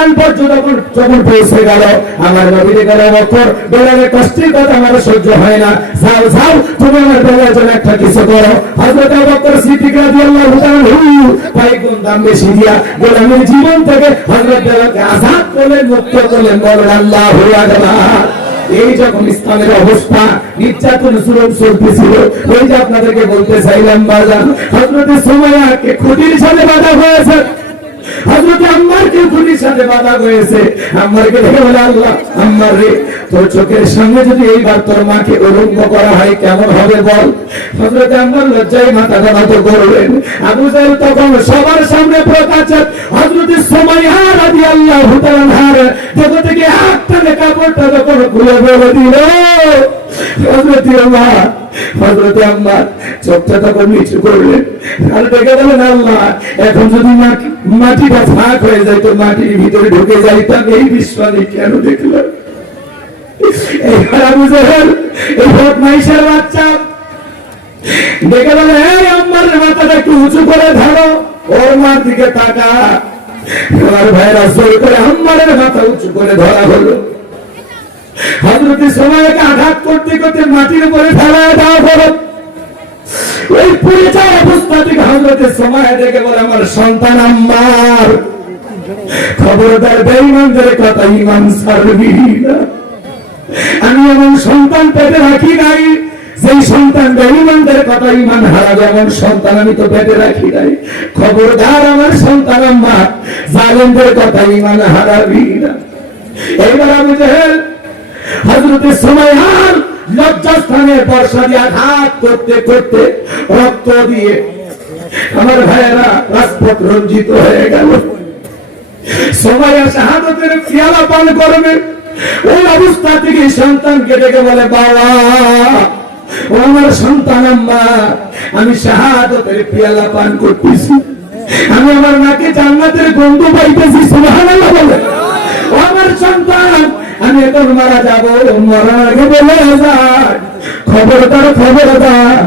কান পর্যন্ত যখন পৌঁছে গেল, আমার নবী গেল বকর, বেলালের কষ্টের কথা আমার সহ্য হয় না, যাও যাও তুমি আমার বেলালের জন্য একটা কিছু করো। হযরত আবু বকর সিদ্দিক রাদিয়াল্লাহু তাআলা কয়েকগুণ দাম বেশি দিয়া গোলামের জীবন থেকে হযরত বেলালকে আযাদ করলেন, মুক্ত করলেন। বলেন আল্লাহু আকবার। এই যখন ইসলামের অবস্থা, নির্যাতন জুলুম চলতেছিল, ওই যে আপনাদেরকে বলতে চাইলাম বাজান, হযরত সুমাইয়াকে খুঁটির সাথে বাধা হয়েছে, হযরত আম্মারকে খুঁটির সাথে বাধা হয়েছে। আম্মারকে দেখে বলে, আল্লাহ আম্মার রে, তোর চোখের সামনে যদি এইবার তোর মাকে উলঙ্গ করা হয় কেমন হবে বল। হযরত আম্মার লজ্জায় মাথাটা নত করলেন। আবু জাহেল তখন সবার সামনে প্রকাশ্যে হযরত সুমাইয়া রাদিয়াল্লাহু তাআলা আনহার দেহ থেকে হাতটাকে কাপড়টা যখন খুলে ফেলে দিল, হযরত আম্মার চোখটা তখন নিচু করলেন আর দেখে বলেন, আল্লাহ এখন যদি মাটিটা ফাঁক হয়ে যায় তো মাটির ভিতরে ঢুকে যাইতাম, এই বিশ্বনি কেন দেখলাম। এইবার আবু জাহেল এই বদমাইশের বাচ্চা দেখে বলে, এই আম্মার মাথাটা একটু উঁচু করে ধরো, ওর মার দিকে তাকা। আমার ভাইরা জোর করে আম্মারের মাথা উঁচু করে ধরা হলো। হযরত সুমাইয়াকে আঘাত করতে করতে মাটির উপরে ফেলায় দেওয়া হলো। ওই পুড়ে যাওয়া অবস্থা থেকে হযরত সুমাইয়া দেখে বলে, আমার সন্তান আম্মার, খবরদার বেঈমানদের কথা ঈমান ছাড়বি না। আমি এমন সন্তান পেটে রাখি নাই, যেই সন্তান বেঈমানদের কথা ঈমান হারাবে, এমন সন্তান আমি তো পেটে রাখি নাই। খবরদার আমার সন্তান আম্মার, জালেমদের কথা ঈমান হারাবি না। এইবার আবু জাহেল হযরত সুমাইয়ার লজ্জাস্থানে বর্ষা দিয়ে আঘাত করতে করতে রক্ত দিয়ে আমার ভাইয়েরা রাজপথ রঞ্জিত হয়ে গেল। সুমাইয়া শাহাদাতের পিয়ালা পান করবে, ওই অবস্থা থেকে সন্তানকে ডেকে বলে, বাবা ও আমার সন্তান আম্মা, আমি শাহাদাতের পিয়ালা পান করতেছি, আমি আমার মাকে জান্নাতের গন্ধ পাইতেছি। সুবহানাল্লাহ বলে, ও আমার সন্তান, আমি এখন মারা যাব, মরার আগে বলে যায়, খবরদার খবরদার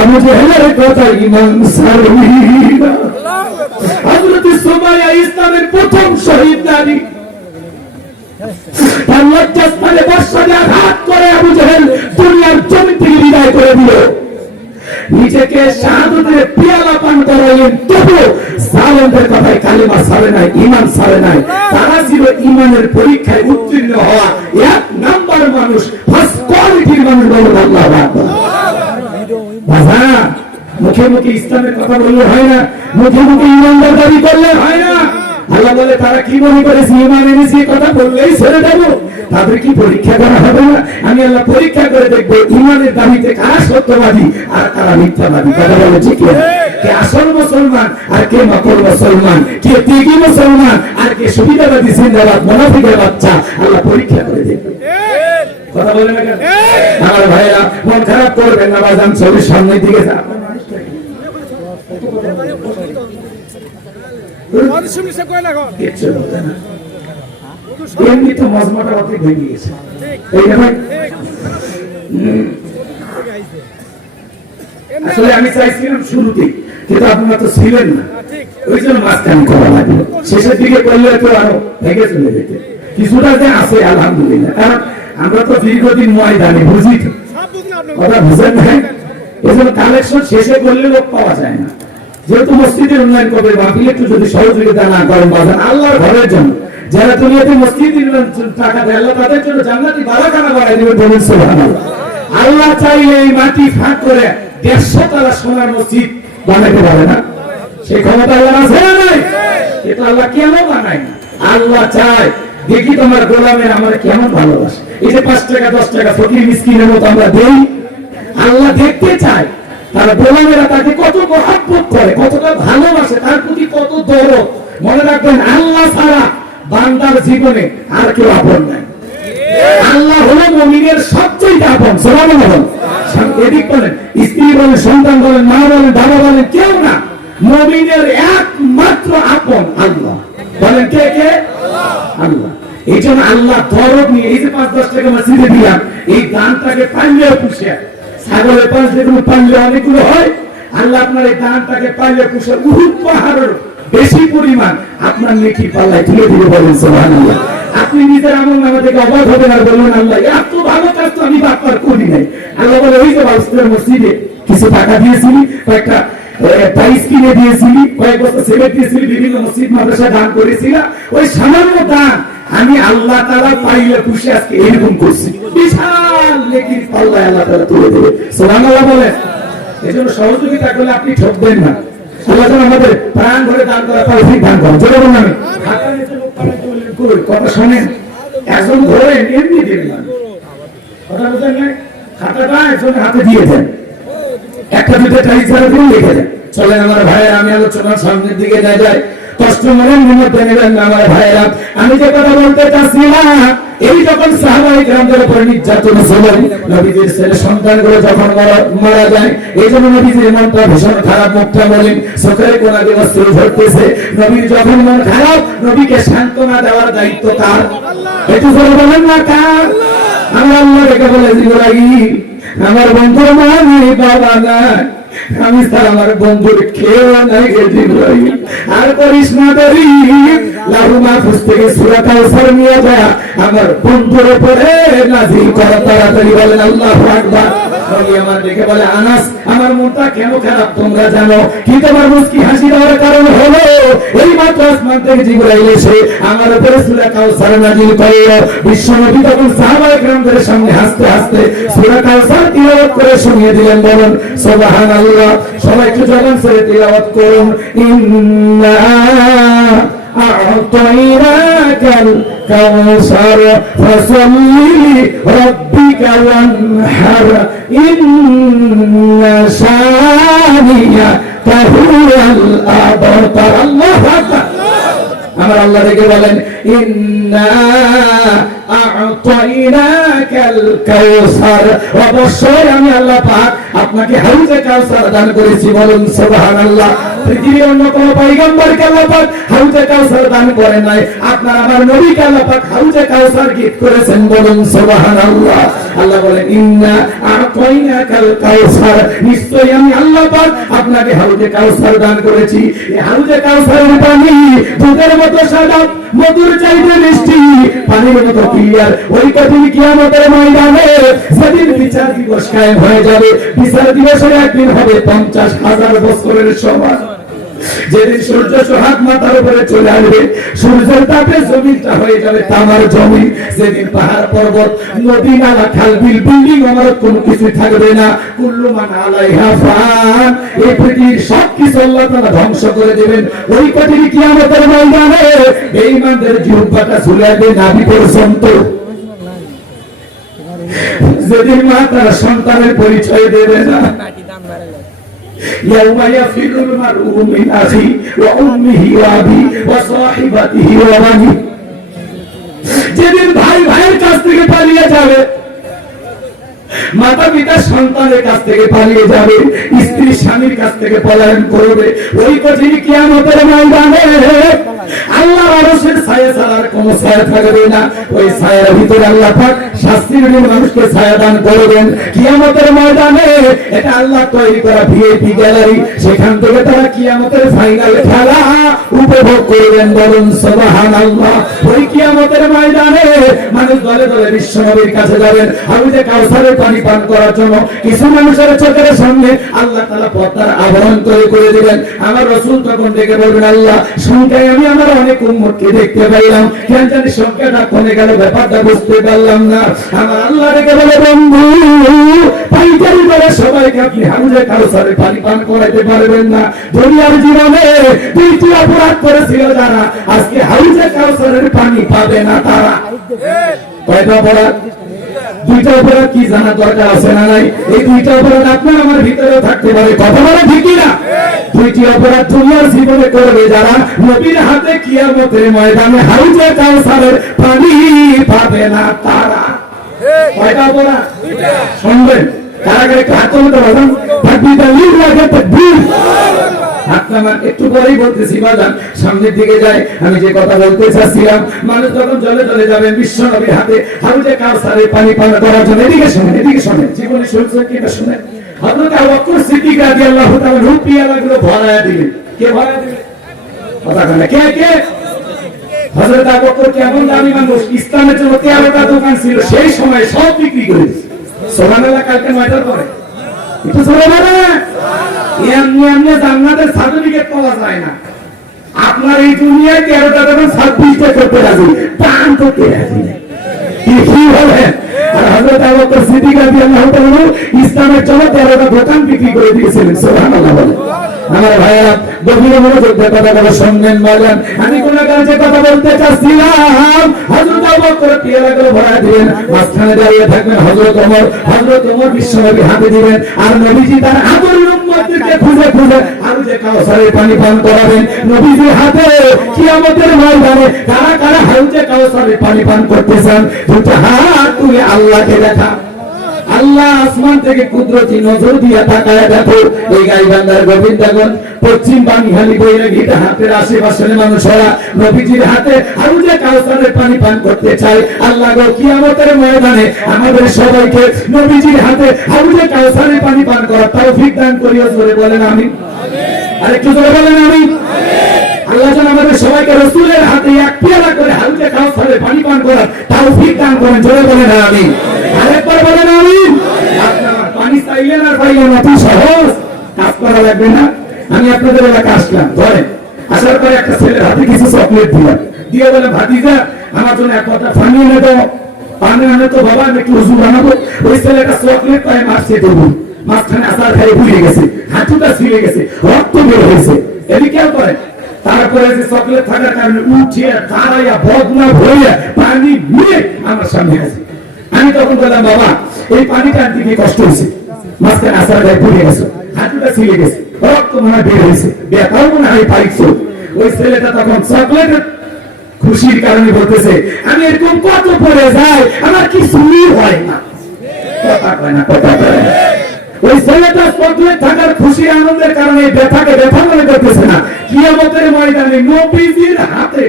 আবু জাহেলের কথা ঈমান ছাড়বি না। হযরত সুমাইয়া ইসলামের প্রথম শহীদ নারী, তার লজ্জাস্থানে বর্ষা দিয়ে আঘাত করে আবু জাহেল দুনিয়ার জমি থেকে বিদায় করে দিল। নিজেকে শাহাদাতের পিয়ালা পান করাইলেন, তবু জালেমদের কথায় কালিমা ছাড়ে নাই, ঈমান ছাড়ে নাই। তারা ছিল ঈমানের পরীক্ষায় উত্তীর্ণ হওয়া এক নাম্বার মানুষ, ফার্স্ট কোয়ালিটির মানুষ। বলুন আল্লাহু আকবার। বাবা, মুখে মুখে ইসলামের কথা বললে হয় না, মুখে মুখে ঈমানদার দাবি করলে হয় না। আল্লাহ বলে, তারা কি মনে করেছে ঈমান এনেছে কথা বললেই ছেড়ে দেবো, তাদের কি পরীক্ষা করা হবে না? আমি আল্লাহ পরীক্ষা করে দেখবো ঈমানের দাবিতে কারা সত্যবাদী আর কারা মিথ্যাবাদী। কথা বলে ঠিক, কে আসল মুসলমান আর কে নকল মুসলমান, কে ত্যাগী মুসলমান আর কে সুবিধাবাদী জিন্দাবাদ মুনাফিকের বাচ্চা, আল্লাহ পরীক্ষা করে দেখবে। কথা বলে না কেন? আমার ভাইরা মন খারাপ করবেন না, বাজান ছবির সামনের দিকে যা, এমনি তো মজমাটা অর্ধেক হয়ে গিয়েছে। আসলে আমি চাইছিলাম শুরুতে, কিন্তু আপনারা তো ছিলেন না, ওই জন্য মাঝখানে করা লাগলো। শেষের দিকে করলে তো আরো ভেঙে চলে যেতে। কিছুটা যে আছে আলহামদুলিল্লাহ, কারণ আমরা তো দীর্ঘদিন ময়দানে বুঝি, কথা বুঝেন না, এই জন্য কালেকশন শেষে করলে লোক পাওয়া যায় না। যেহেতু মসজিদের উন্নয়ন করবে, বাকি একটু যদি সহযোগিতা না করেন বাজান আল্লাহর ঘরের জন্য, যারা দুনিয়াতে মসজিদ টাকা দেয় আল্লাহ তাদের জন্য জান্নাতি বালাখানা বানাই দেবে। বলুন সুবহানাল্লাহ। আল্লাহ চাইলে এই মাটি ফাঁক করে 150 তলা সোনার মসজিদ বানাতে পারে না? সেই ক্ষমতা আল্লাহ আছে না নাই? এটা আল্লাহ কেন বানায় না? আল্লাহ চায় দেখি তোমার গোলামের আমার কেমন ভালোবাসে। এই যে 5 টাকা 10 টাকা ফকির মিসকিনের মতো আমরা দেই, আল্লাহ দেখতে চায় তারা গোলামেরা তাকে কত মহব্বত করে, কতটা ভালোবাসে, তার প্রতি কত দরদ। মনে রাখবেন, আল্লাহ ছাড়া বান্দার জীবনে আর কেউ আপন নাই। আল্লাহ হলো মুমিনের সবচেয়ে আপন। সুবহানাল্লাহ। এদিক বলেন, স্ত্রী বলেন, সন্তান বলেন, মা বলেন, বাবা বলেন, কেউ না, মুমিনের একমাত্র আপন আল্লাহ। বলেন কে কে? আল্লাহ। এই জন্য আল্লাহ দরদ নিয়ে এই যে 5-10 টাকা মসজিদে দিলাম, এই দানটাকে পাইলে পুষে, ছাগলের পাঁচ দেখুন পাইলে অনেকগুলো হয়, আল্লাহ আপনার এই দানটাকে পাইলে পুষে উহুদ পাহাড়ের বেশি পরিমাণ আপনার নেকি পাল্লায় তুলে দিবে, বলেন সুবহানাল্লাহ। আপনি নিজের আমল নামা থেকে অবাক হবেন আর বলবেন আল্লাহ এত ভালো কাজ তো আমি বারবার করি নাই। আল্লাহ বলে ওই যে বাউসপুরের মসজিদে কিছু টাকা দিয়েছিলি, কয়েকটা প্রাইজ কিনে দিয়েছিলি, কয়েক বছর ছেলে দিয়েছিলি, বিভিন্ন মসজিদ মাদ্রাসা দান করেছিল, ওই সামান্য দান আমি আল্লাহ তাআলা পাইলে খুশি আজকে এরকম করছি, বিশাল নেকির পাল্লায় আল্লাহ তাআলা তুলে দেবে। সুবহানাল্লাহ বলেন। এজন্য সহযোগিতা করলে আপনি ঠকবেন না। আল্লাহ যেন আমাদের প্রাণ ভরে দান করা তৌফিক দান করেন। জোরে বলুন আমিন। কথা শোনেন, একজন ধরে এমনি দিবেন না, কথা বুঝেন না, খাতাটা একজন হাতে দিয়ে দেন, একটা দুটো টাইপ করে দিয়ে লিখে দেন। চলেন আমার ভাইয়েরা, আমি আলোচনার সামনের দিকে না যাই, কষ্ট মনের মধ্যে নেবেন না আমার ভাইয়েরা। আমি যে কথা বলতে চাচ্ছি না, এই যখন সাহাবায়ে কেরামদের উপর নির্যাতন ছিলেন, নবীজির ছেলে সন্তানগুলো যখন মারা যায়, এই জন্য নবীজির মনটা ভীষণ খারাপ, মুখটা মলিন, চোখের কোনা দিয়ে অশ্রু ঝরতেছে। নবীর যখন মন খারাপ, নবীকে সান্ত্বনা দেওয়ার দায়িত্ব কার? একটু জোরে বলেন না কার? আমার আল্লাহ রেখে বলে জিবরাইল, আমার বন্ধুর মা নেই, বাবা নাই, আমি স্যার আমার বন্ধুর কেউ নাই গে জিবরাইল। আর করিস না দেরি, লাহু মাহফুজ থেকে সূরা কাউসার নিয়ে যা আমার বন্ধুর উপরে নাযিল কর তাড়াতাড়ি, বলেন আল্লাহু আকবার। নবী আমার দেখে বলে আনাস, আমার মনটা কেন খারাপ তোমরা জানো, কি তোমার মুস্কি হাসি দেওয়ার কারণ হলো এই মাত্র আসমান থেকে জিবরাইল এসে আমার উপরে সূরা কাউসার নাযিল করলো। বিশ্বনবী তখন সাহাবায়ে কেরামদের সামনে হাসতে হাসতে সূরা কাউসার তিলাওয়াত করে শুনিয়ে দিলেন, বলেন সুবহানাল্লাহ। সবাই একটু জবান ছেড়ে তিলাওয়াত করুন। ইন্না আ'তাইনাকাল কাউসার ফাসাল্লি লিরাব্বিকা ওয়ানহার ইন্না শানিয়াকা হুয়াল আবতার। আল্লাহু আকবার। আমার আল্লাহ রেখে বলেন ইন্না আ'তাইনাকাল কাউসার, অবশ্যই আমি আল্লাহ পাক আপনাকে হাউজে কাউসার দান করেছি, বলুন সুবহানাল্লাহ। পৃথিবীর অন্য কোন পয়গম্বরকে আল্লাহ পাক হাউজে কাউসার দান করেন নাই, আপনার আমার নবীকে আল্লাহ পাক হাউজে কাউসার গিফট করেছেন, বলুন সুবহানাল্লাহ। আল্লাহ বলেন ইন্না আ'তাইনাকাল কাউসার, নিশ্চয়ই আমি আল্লাহ পাক আপনাকে হাউজে কাউসার দান করেছি। এই হাউজে কাউসারের পানি দুধের মতো সাদা, মধুর চাইতে মিষ্টি, পানির মতো ক্লিয়ার। ওই কঠিন কিয়ামতের ময়দানে সেদিন বিচার দিবস কায়েম হয়ে যাবে। বিচার দিবসের একদিন হবে 50,000 বছরের সমান। যেদিন সূর্য সোহাগ মাথার উপরে চলে আসবে, সূর্যের তাপে জমিনটা হয়ে যাবে তামার জমি। সেদিন পাহাড় পর্বত, নদী নালা, খাল বিল, বিল্ডিং ইমারত কোনো কিছু থাকবে না। কুল্লু মান আলাইহা ফান, এই পৃথিবীর সবকিছু আল্লাহ তাআলা ধ্বংস করে দেবেন। ওই কঠিন কিয়ামতের ময়দানে বেঈমানদের জিহ্বাটা ঝুলে আসবে নাভি পর্যন্ত। যেদিন মা তার সন্তানের পরিচয় দেবে না, يوم يفر المرء من أخيه وأمه وأبيه وصاحبته وبنيه, যেদিন ভাই ভাইয়ের কাছ থেকে পালিয়ে যাবে, মাতা পিতা সন্তানের কাছ থেকে পালিয়ে যাবে, স্ত্রী স্বামীর কাছ থেকে পলায়ন করবে, ওই কঠিন কিয়ামতের ময়দানে আল্লাহর আরশের ছায়া ছাড়ার কোনো ছায়া থাকবে না। ওই ছায়ার ভিতরে আল্লাহ পাক শাস্তির মানুষকে ছায়া দান করবেন। কিয়ামতের ময়দানে এটা আল্লাহ তৈরি করা ভিআইপি গ্যালারি, সেখান থেকে তারা কিয়ামতের ফাইনাল খেলা উপভোগ করবেন, বলুন সুবহানাল্লাহ। ওই কিয়ামতের ময়দানে মানুষ দলে দলে বিশ্বনবীর কাছে যাবেন হাউজে কাউসারের পানি পান করার জন্য। কিছু মানুষের চোখের সামনে আল্লাহ তাআলা পর্দার আবরণ তৈরি করে দিবেন। আমার রাসূল তখন ডেকে বলবেন, আল্লাহ সংখ্যায় আমি আমার অনেক উম্মতকে দেখতে পাইলাম, কেন জানি সংখ্যাটা কমে গেল, ব্যাপারটা বুঝতে পারলাম না। আমার আল্লাহ ডেকে বলে, বন্ধু পাইকারি করে সবাইকে আপনি হাউজে কাউসারের পানি পান করাইতে পারবেন না। দুনিয়ার জীবনে দুইটি অপরাধ করেছিল যারা, আজকে হাউজে কাউসারের পানি পাবে না তারা। কয়টা অপরাধ? দুইটা অপরাধ। কি জানা দরকার আছে না নাই? এই দুইটা অপরাধ আপনার আমার ভিতরেও থাকতে পারে, কথা বলে ঠিক না? দুইটি অপরাধ দুনিয়ার জীবনে করবে যারা, নবীর হাতে কিয়ামতের ময়দানে হাউজে কাউসারের পানি পাবে না তারা। কয়টা অপরাধ শুনবেন? কারাগারে হাত তুলতে পারবেন, তাকবীর লাগে তাকবীর। একটু পরেই বলতেছি বাজান, সামনের দিকে যাই। আমি যে কথা বলতে চাচ্ছিলাম, মানুষ যখন জলে জলে যাবেন বিশ্বনবীর হাতে হাউজে কাউসারের পানি পান করার জন্য, এদিকে শোনেন, এদিকে শোনেন, জীবনে শুনছেন কিনা শুনেন। হযরত আবু বকর সিদ্দিক রাদিয়াল্লাহু তাআলা রূপিয়াগুলো ভরায়া দিলেন। কে ভরায়া দিলেন? কথা বলে কে কে? হযরত আবু বকর কেমন দামি মানুষ, ইসলামের জন্য 13টা দোকান ছিল, সেই সময় সব বিক্রি করে দিয়েছে। সুবহানাল্লাহ। কালকে 9টার পরে একটু জোরে বলেন। এমনি এমনি জান্নাতের সার্টিফিকেট পাওয়া যায় না। আপনার এই দুনিয়ায় 13টা দোকান 26টা করতে রাজি, দান করতে রাজি কি বলেন? আর হযরত আবু বকর সিদ্দিক রাদিয়াল্লাহু তাআলা ইসলামের জন্য 13টা দোকান বিক্রি করে দিয়েছিলেন। সুবহানাল্লাহ বলেন। আমার ভাইরা গভীর মনোযোগ দিয়ে কথাগুলো শুনবেন বলেন। আমি কোন কাজে কথা বলতে চাচ্ছিলাম, হযরত আবু বকর পেয়ালাগুলো ভরা দিবেন, মাঝখানে দাঁড়িয়ে থাকবেন হযরত ওমর বিশ্বনবী হাতে দিবেন, আর নবীজি তার আদরের উম্মতদেরকে খুঁজে খুঁজে হাউজে কাউসারের পানি পান করাবেন। নবীজির হাতে কিয়ামতের ময়দানে কারা কারা হাউজে কাউসারের পানি পান করতে চান, দুটো হাত তুলে আল্লাহকে দেখা। আল্লাহ আসমান থেকে কুদরতি নজর দিয়ে তাকায় দেখো, এই গাইবান্ধার গোবিন্দগঞ্জ পশ্চিম বাংলাহালি বৈরাগীটা হাতের আশেপাশের মানুষরা নবীজির হাতে হাউজে কাউসারের পানি পান করতে চায়। আল্লাহ গো কিয়ামতের ময়দানে আমাদের সবাইকে নবীজির হাতে হাউজে কাউসারের পানি পান করার তৌফিক দান করিও। জোরে বলেন আমিন। আরেকটু জোরে বলেন আমিন। আল্লাহ যেন আমাদের সবাইকে রাসূলের হাতে এক পেয়ালা করে হাউজে কাউসারের পানি পান করার তৌফিক দান করেন। জোরে বলেন আমিন। আরেকবার বলেন আমিন। আপনারা পানি চাইলেন আর পাইলেন, অতি সহজ, কাজ করা লাগবে না। আমি আপনাদের এলাকা আসলাম, ধরেন আসার পরে একটা ছেলের হাতে কিছু চকলেট দিলাম, দিয়ে বলে ভাতিজা আমার জন্য এক কথা পানি এনে দাও। পানি আনে তো বাবা আমি একটু ওযু বানাবো। ওই ছেলেটা চকলেট পায় মারছে, তবু মাঝখানে আসার খাই ভুলে গেছে, হাঁটুটা ছিঁড়ে গেছে, রক্ত বের হয়েছে। এদিকে কেউ করে তারপরে যে চকলেট থাকার কারণে উঠিয়ে দাঁড়াইয়া বদনা ভরিয়া পানি নিয়ে আমার সামনে আছে। আমি তখন বললাম বাবা এই পানিটা আনতে গিয়ে কষ্ট হয়েছে, মাঝখানে আসার গায়ে পড়ে গেছে, হাঁটুটা ছিঁড়ে গেছে, রক্ত মনে হয় বের হয়েছে, ব্যথাও মনে হয় পাইছো। ওই ছেলেটা তখন চকলেটের খুশির কারণে বলতেছে আমি এরকম কত পড়ে যাই, আমার কিছুই হয় না। কথা কয় না, কথা কয় না। ওই ছেলেটা চকলেট থাকার খুশি আনন্দের কারণে ব্যথাকে ব্যথা মনে করতেছে না। কিয়ামতের ময়দানে নবীজির হাতে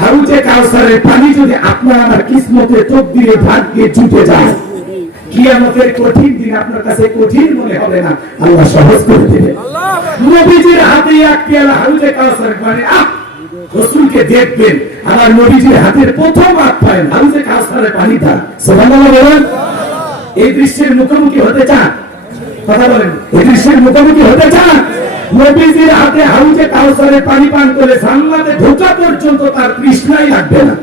হাউজে কাউসারের পানি যদি আপনার আমার কিসমতে তকদিরে ভাগ্যে জুটে যায়, কিয়ামতের কঠিন দিন আপনার কাছে কঠিন মনে হবে না, আল্লাহ সহজ করে দেবে। নবীজির হাতে এক পেয়ালা হাউজে কাউসারের পানি, রাসূলকে দেখবেন, আমার নবীজির হাতের প্রথম আপ্যায়ন হাউজে কাউসারের পানিটা। সুবহানাল্লাহ বলেন। এই দৃশ্যের মুখোমুখি হতে চান? কথা বলেন, এই দৃশ্যের মুখোমুখি হতে চান? নবীজির হাতে হাউজে কাউসারের পানি পান করে জান্নাতে ঢোকা পর্যন্ত তার তৃষ্ণাই লাগবে না,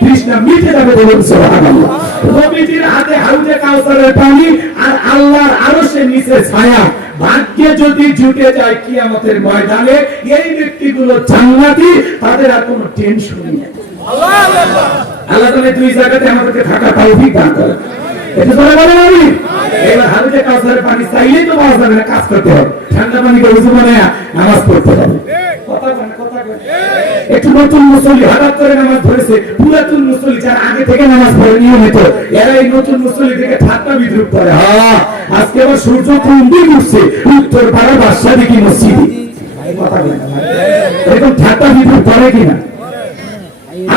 তৃষ্ণা মিটে যাবে। বলুন সুবহানাল্লাহ। নবীজির হাতে হাউজে কাউসারের পানি আর আল্লাহর আরশের নিচে ছায়া, ভাগ্যে যদি জুটে যায় কিয়ামতের ময়দানে এই ব্যক্তিগুলো জান্নাতি, তাদের আর কোনো টেনশন নেই। আল্লাহ আল্লাহ তাআলা দুই জায়গাতে আমাদেরকে থাকা তৌফিক দান করেন। এটা বলে বলেন আমি। এবার হাউজে কাউসারের পানি চাইলেই তো পাওয়া যাবে না, কাজ করতে হবে, ঠান্ডা পানি করে ওযু বানায়া নামাজ পড়তে হবে। কথা বলেন, কথা বলেন। একটু নতুন মুসল্লি হঠাৎ করে নামাজ ধরেছে, পুরাতন মুসল্লি যারা আগে থেকে নামাজ পড়ে নিয়মিত, এরা এই নতুন মুসল্লি থেকে ঠাট্টা বিদ্রুপ করে। হ্যাঁ আজকে আবার সূর্য কোন দিক উঠছে, উত্তর পাড়া বাদশা দেখি মসজিদে। কথা বলেন, এরকম ঠাট্টা বিদ্রুপ করে কিনা?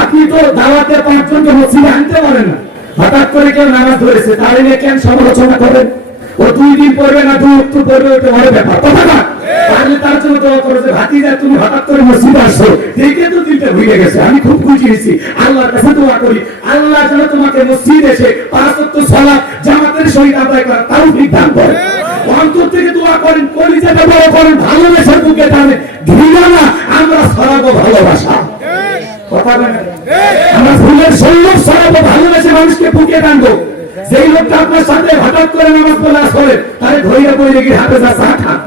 আপনি তো দাওয়াতের 5 জনকে মসজিদে আনতে পারেন না, হঠাৎ করে কেউ নামাজ ধরেছে, তার নিয়ে কেন সমালোচনা করেন? ও 2 দিন পড়বে না 2 ওয়াক্ত পড়বে, ওটা বড় ব্যাপার। কথা না, তাহলে তার জন্য দোয়া করো যে ভাতিজা তুমি হঠাৎ করে মসজিদে আসছো, দেখে তো দিনটা ভুলে গেছে, আমি খুব খুশি হয়েছি। আল্লাহর কাছে দোয়া করি আল্লাহ যেন তোমাকে মসজিদে এসে 5 ওয়াক্ত সালাত জামাতের সহিত আদায় করার তৌফিক দান করেন। অন্তর থেকে দোয়া করেন, কলিজাটা বড় করেন, ভালোবাসার বুকে টানেন, ঘৃণা না, আমরা ছড়াবো ভালোবাসা। কথা বলেন, আমরা ফুলের সৌরভ ছড়াবো, ভালোবেসে মানুষকে বুকে টানবো। যেই লোকটা আপনার সাথে হঠাৎ করে নামাজ পড়া করে, তারে ধৈর্য করে গিয়ে হাতে যা চা খান,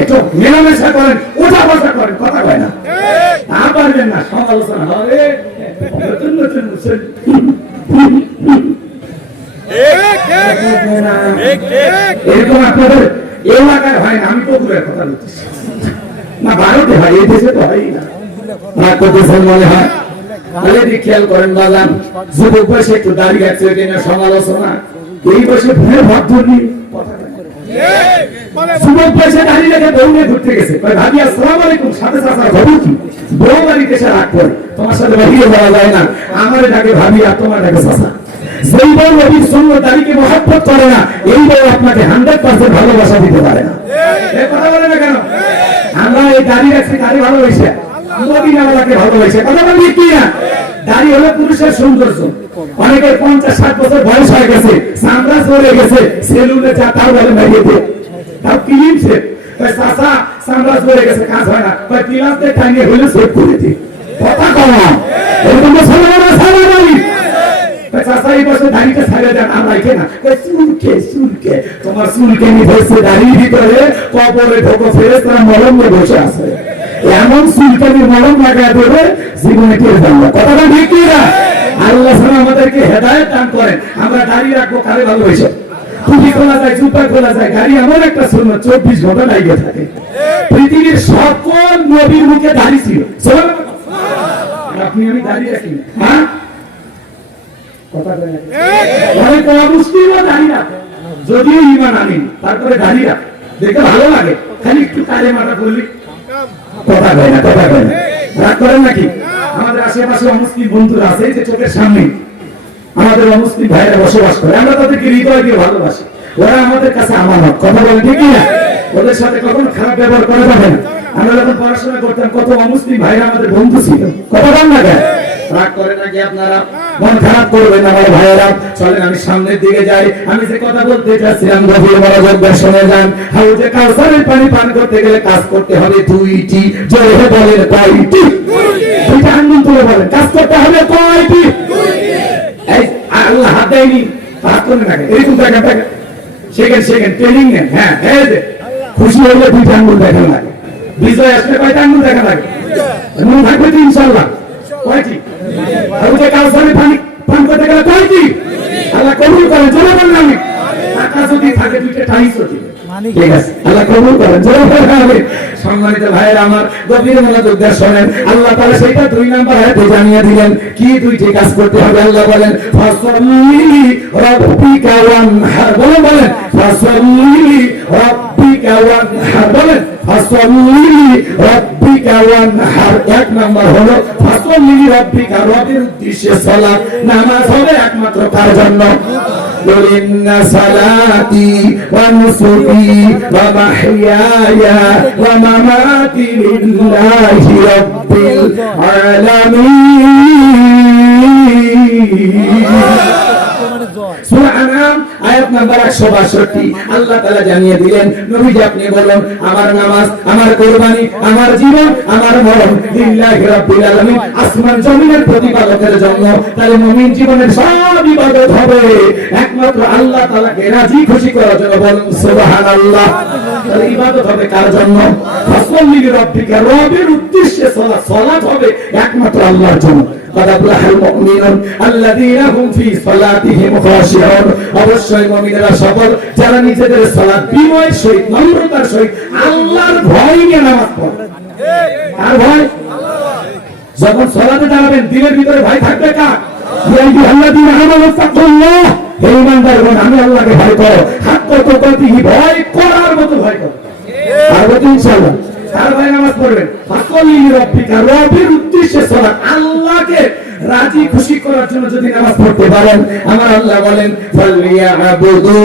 একটু মেলামেশা করেন, ওঠা বসা করেন। কথা কয় না, তা পারবেন না, সমালোচনা হবে। নতুন নতুন এরকম আপনাদের এলাকায় হয় না, আমি পুকুরের কথা বলতেছি না, ভারতে হয়, এই দেশে তো হয় না। মনে হয় খেয়াল করেন বাজান, যুবক বয়সে একটু দাঁড়িয়ে আছে, সমালোচনা এই বয়সে ভুলে ভাব ধরলি। যুবক বয়সে দাঁড়িয়ে রেখে দৌড়ে ঘুরতে গেছে, ভাবি আসসালামু আলাইকুম, সাথে সাথে ভাবি কি বউ বাড়িতে এসে রাগ করে, তোমার সাথে বাড়িয়ে যাওয়া যায় না, আমার ডাকে ভাবি আর তোমার ডাকে চাচা। যেই বউ নবীর সঙ্গে দাঁড়িয়ে মহব্বত করে না, এই বউ আপনাকে 100% ভালোবাসা দিতে পারে না। কথা বলে না কেন? আমরা এই দাঁড়িয়ে রাখছি, দাঁড়িয়ে ভালোবাসে মদিনাওয়ালাকে ভালোবাসে। কথা বলি কি না? দাড়ি হলো পুরুষের সৌন্দর্য। অনেকের 50-60 বছর বয়স হয়ে গেছে, চামড়া চলে গেছে, সেলুনে যা তাও বলে মারিয়ে দে, তাও ক্লিন সেভ। চাচা চামড়া চলে গেছে, কাজ হয় না, ক্লিনাস দিয়ে টাইনে হলে সেভ করে দি। কথা কম এরকম চাচা এই বছর দাড়িটা ছাড়িয়ে দেন, আমরা এখানে না চুলকে চুলকে তোমার চুলকে নিয়ে দাড়ির ভিতরে কবরে ঢোকো ফেরেশতারা মলম নিয়ে বসে আছে, এমন চুলকানি মলম লাগায় দেবে জীবনে টের পাবো। কথাটা ঠিক কি না? আল্লাহ আমাদেরকে হেদায়েত দান করেন। আমরা দাড়ি রাখবো কারে ভালোবাসে? টুপি খোলা যায়, জুতা খোলা যায়, গাড়ি এমন একটা সুন্নাত 24 ঘন্টা লাগিয়ে থাকে। পৃথিবীর সকল নবীর মুখে দাড়ি ছিল। আপনি আমি দাড়ি রাখি, হ্যাঁ কথা বলেন, অনেক অমুসলিমও দাড়ি রাখে, যদিও ঈমান আনি তারপরে দাড়ি রাখে, দেখে ভালো লাগে, খালি একটু কালেমাটা বললি কথা কয় না, কথা কয় না, রাগ করেন নাকি? আমাদের আশেপাশে অমুসলিম বন্ধুরা আছে, এই যে চোখের সামনে আমাদের অমুসলিম ভাইয়েরা বসবাস করে, আমরা তাদেরকে হৃদয় দিয়ে ভালোবাসি, ওরা আমাদের কাছে আমানত। কথা বলেন ঠিক না? ওদের সাথে কখনো খারাপ ব্যবহার করা যাবে না। আমরা যখন পড়াশোনা করতাম কত অমুসলিম ভাইরা আমাদের বন্ধু ছিল। কথা বল না কেন? রাগ করে নাকি আপনারা? মন খারাপ করবেন আমার ভাইয়েরা। চলেন আমি সামনের দিকে যাই। আমি যে কথা বলতে চাচ্ছিলাম গভীর মনোযোগ দিয়ে শুনে যান। হাউজে কাউসারের পানি পান করতে গেলে কাজ করতে হবে দুইটি। জোরে বলেন কয়টি? দুইটা আঙ্গুল তুলে বলেন, কাজ করতে হবে কয়টি? এই আল্লাহ হাত দেয়নি, হাত করে না এরকম দেখা থাকে। সেকেন্ড সেকেন্ড ট্রেনিং নেন। হ্যাঁ এই যে খুশি হলে দুইটা আঙ্গুল দেখা লাগে, বিজয় আসলে কয়টা আঙ্গুল দেখা লাগে? মনে থাকবে তো ইনশাআল্লাহ। কয়টি? হাউজে কাউসারের পানি পান করতে গেলে কয়টি? আল্লাহ কবুল করেন, জোরে বলেন আমি। টাকা যদি থাকে দুইটা টাইসও দিবে, ঠিক আছে? আল্লাহ কবুল করেন, জোরে বলেন আমি। সম্মানিত ভাইয়েরা আমার, গভীর মনোযোগ দিয়ে শুনেন। আল্লাহ তাআলা সেটা 2 নাম্বার আয়াতে জানিয়ে দিলেন কি দুইটি কাজ করতে হবে। আল্লাহ বলেন ফাসাল্লি রাব্বিকা ওয়ানহার, বলেন ফাসাল্লি রাব্বিকা ওয়ানহার, বলেন ফাসাল্লি রাব্বিকা ওয়ানহার। 1 নাম্বার হলো ফাসাল্লি রাব্বিকা, রবের উদ্দেশ্যে সালাত নামাজ হবে একমাত্র কার জন্য? ইন্না সালাতি ওয়া নুসুকি ওয়া মাহইয়ায়া ওয়া মামাতি লিল্লাহি রাব্বিল আলামিন। সূরা আনাম আয়াত নাম্বার 162। আল্লাহ তাআলা জানিয়ে দিলেন নবীজি আপনি বলুন আমার নামাজ, আমার কুরবানি, আমার জীবন, আমার মরণ লিল্লাহি রাব্বিল আলামিন, আসমান জমিনের প্রতিপালকের জন্য। তাহলে মুমিন জীবনের সব ইবাদত হবে একমাত্র আল্লাহ তাআলাকে রাজি খুশি করার জন্য। বলুন সুবহানাল্লাহ। তাহলে ইবাদত হবে কার জন্য? ফাসাল্লি লিরাব্বিকা, রবের উদ্দেশ্যে সালাত, সালাত হবে একমাত্র আল্লাহর জন্য। قد أفلح المؤمنون الذين هم في صلاتهم خاشعون। অবশ্যই মুমিনেরা সফল যারা নিজেদের সালাত বিনয়ের সহিত, নম্রতার সহিত, আল্লাহর ভয় নিয়ে নামাজ পড়ে। আর ভয় যখন সালাতে দাঁড়াবেন দিলের ভিতরে ভয় থাকবে কার? ইয়া আইয়ুহাল্লাযীনা আমানু তাকুল্লাহ, হে ঈমানদারগণ আমি আল্লাহকে ভয় করো। হাক্কা তুকাতিহি, ভয় করার মতো ভয় করো। আর বলতে ইনশাআল্লাহ তার ভাই নামাজ পড়বেন। ফাসাল্লি লিরাব্বিকা, রবের উদ্দেশ্যে সালাত, আল্লাহকে রাজি খুশি করার জন্য যদি নামাজ পড়তে পারেন, আমার আল্লাহ বলেন ফালিয়াবুদু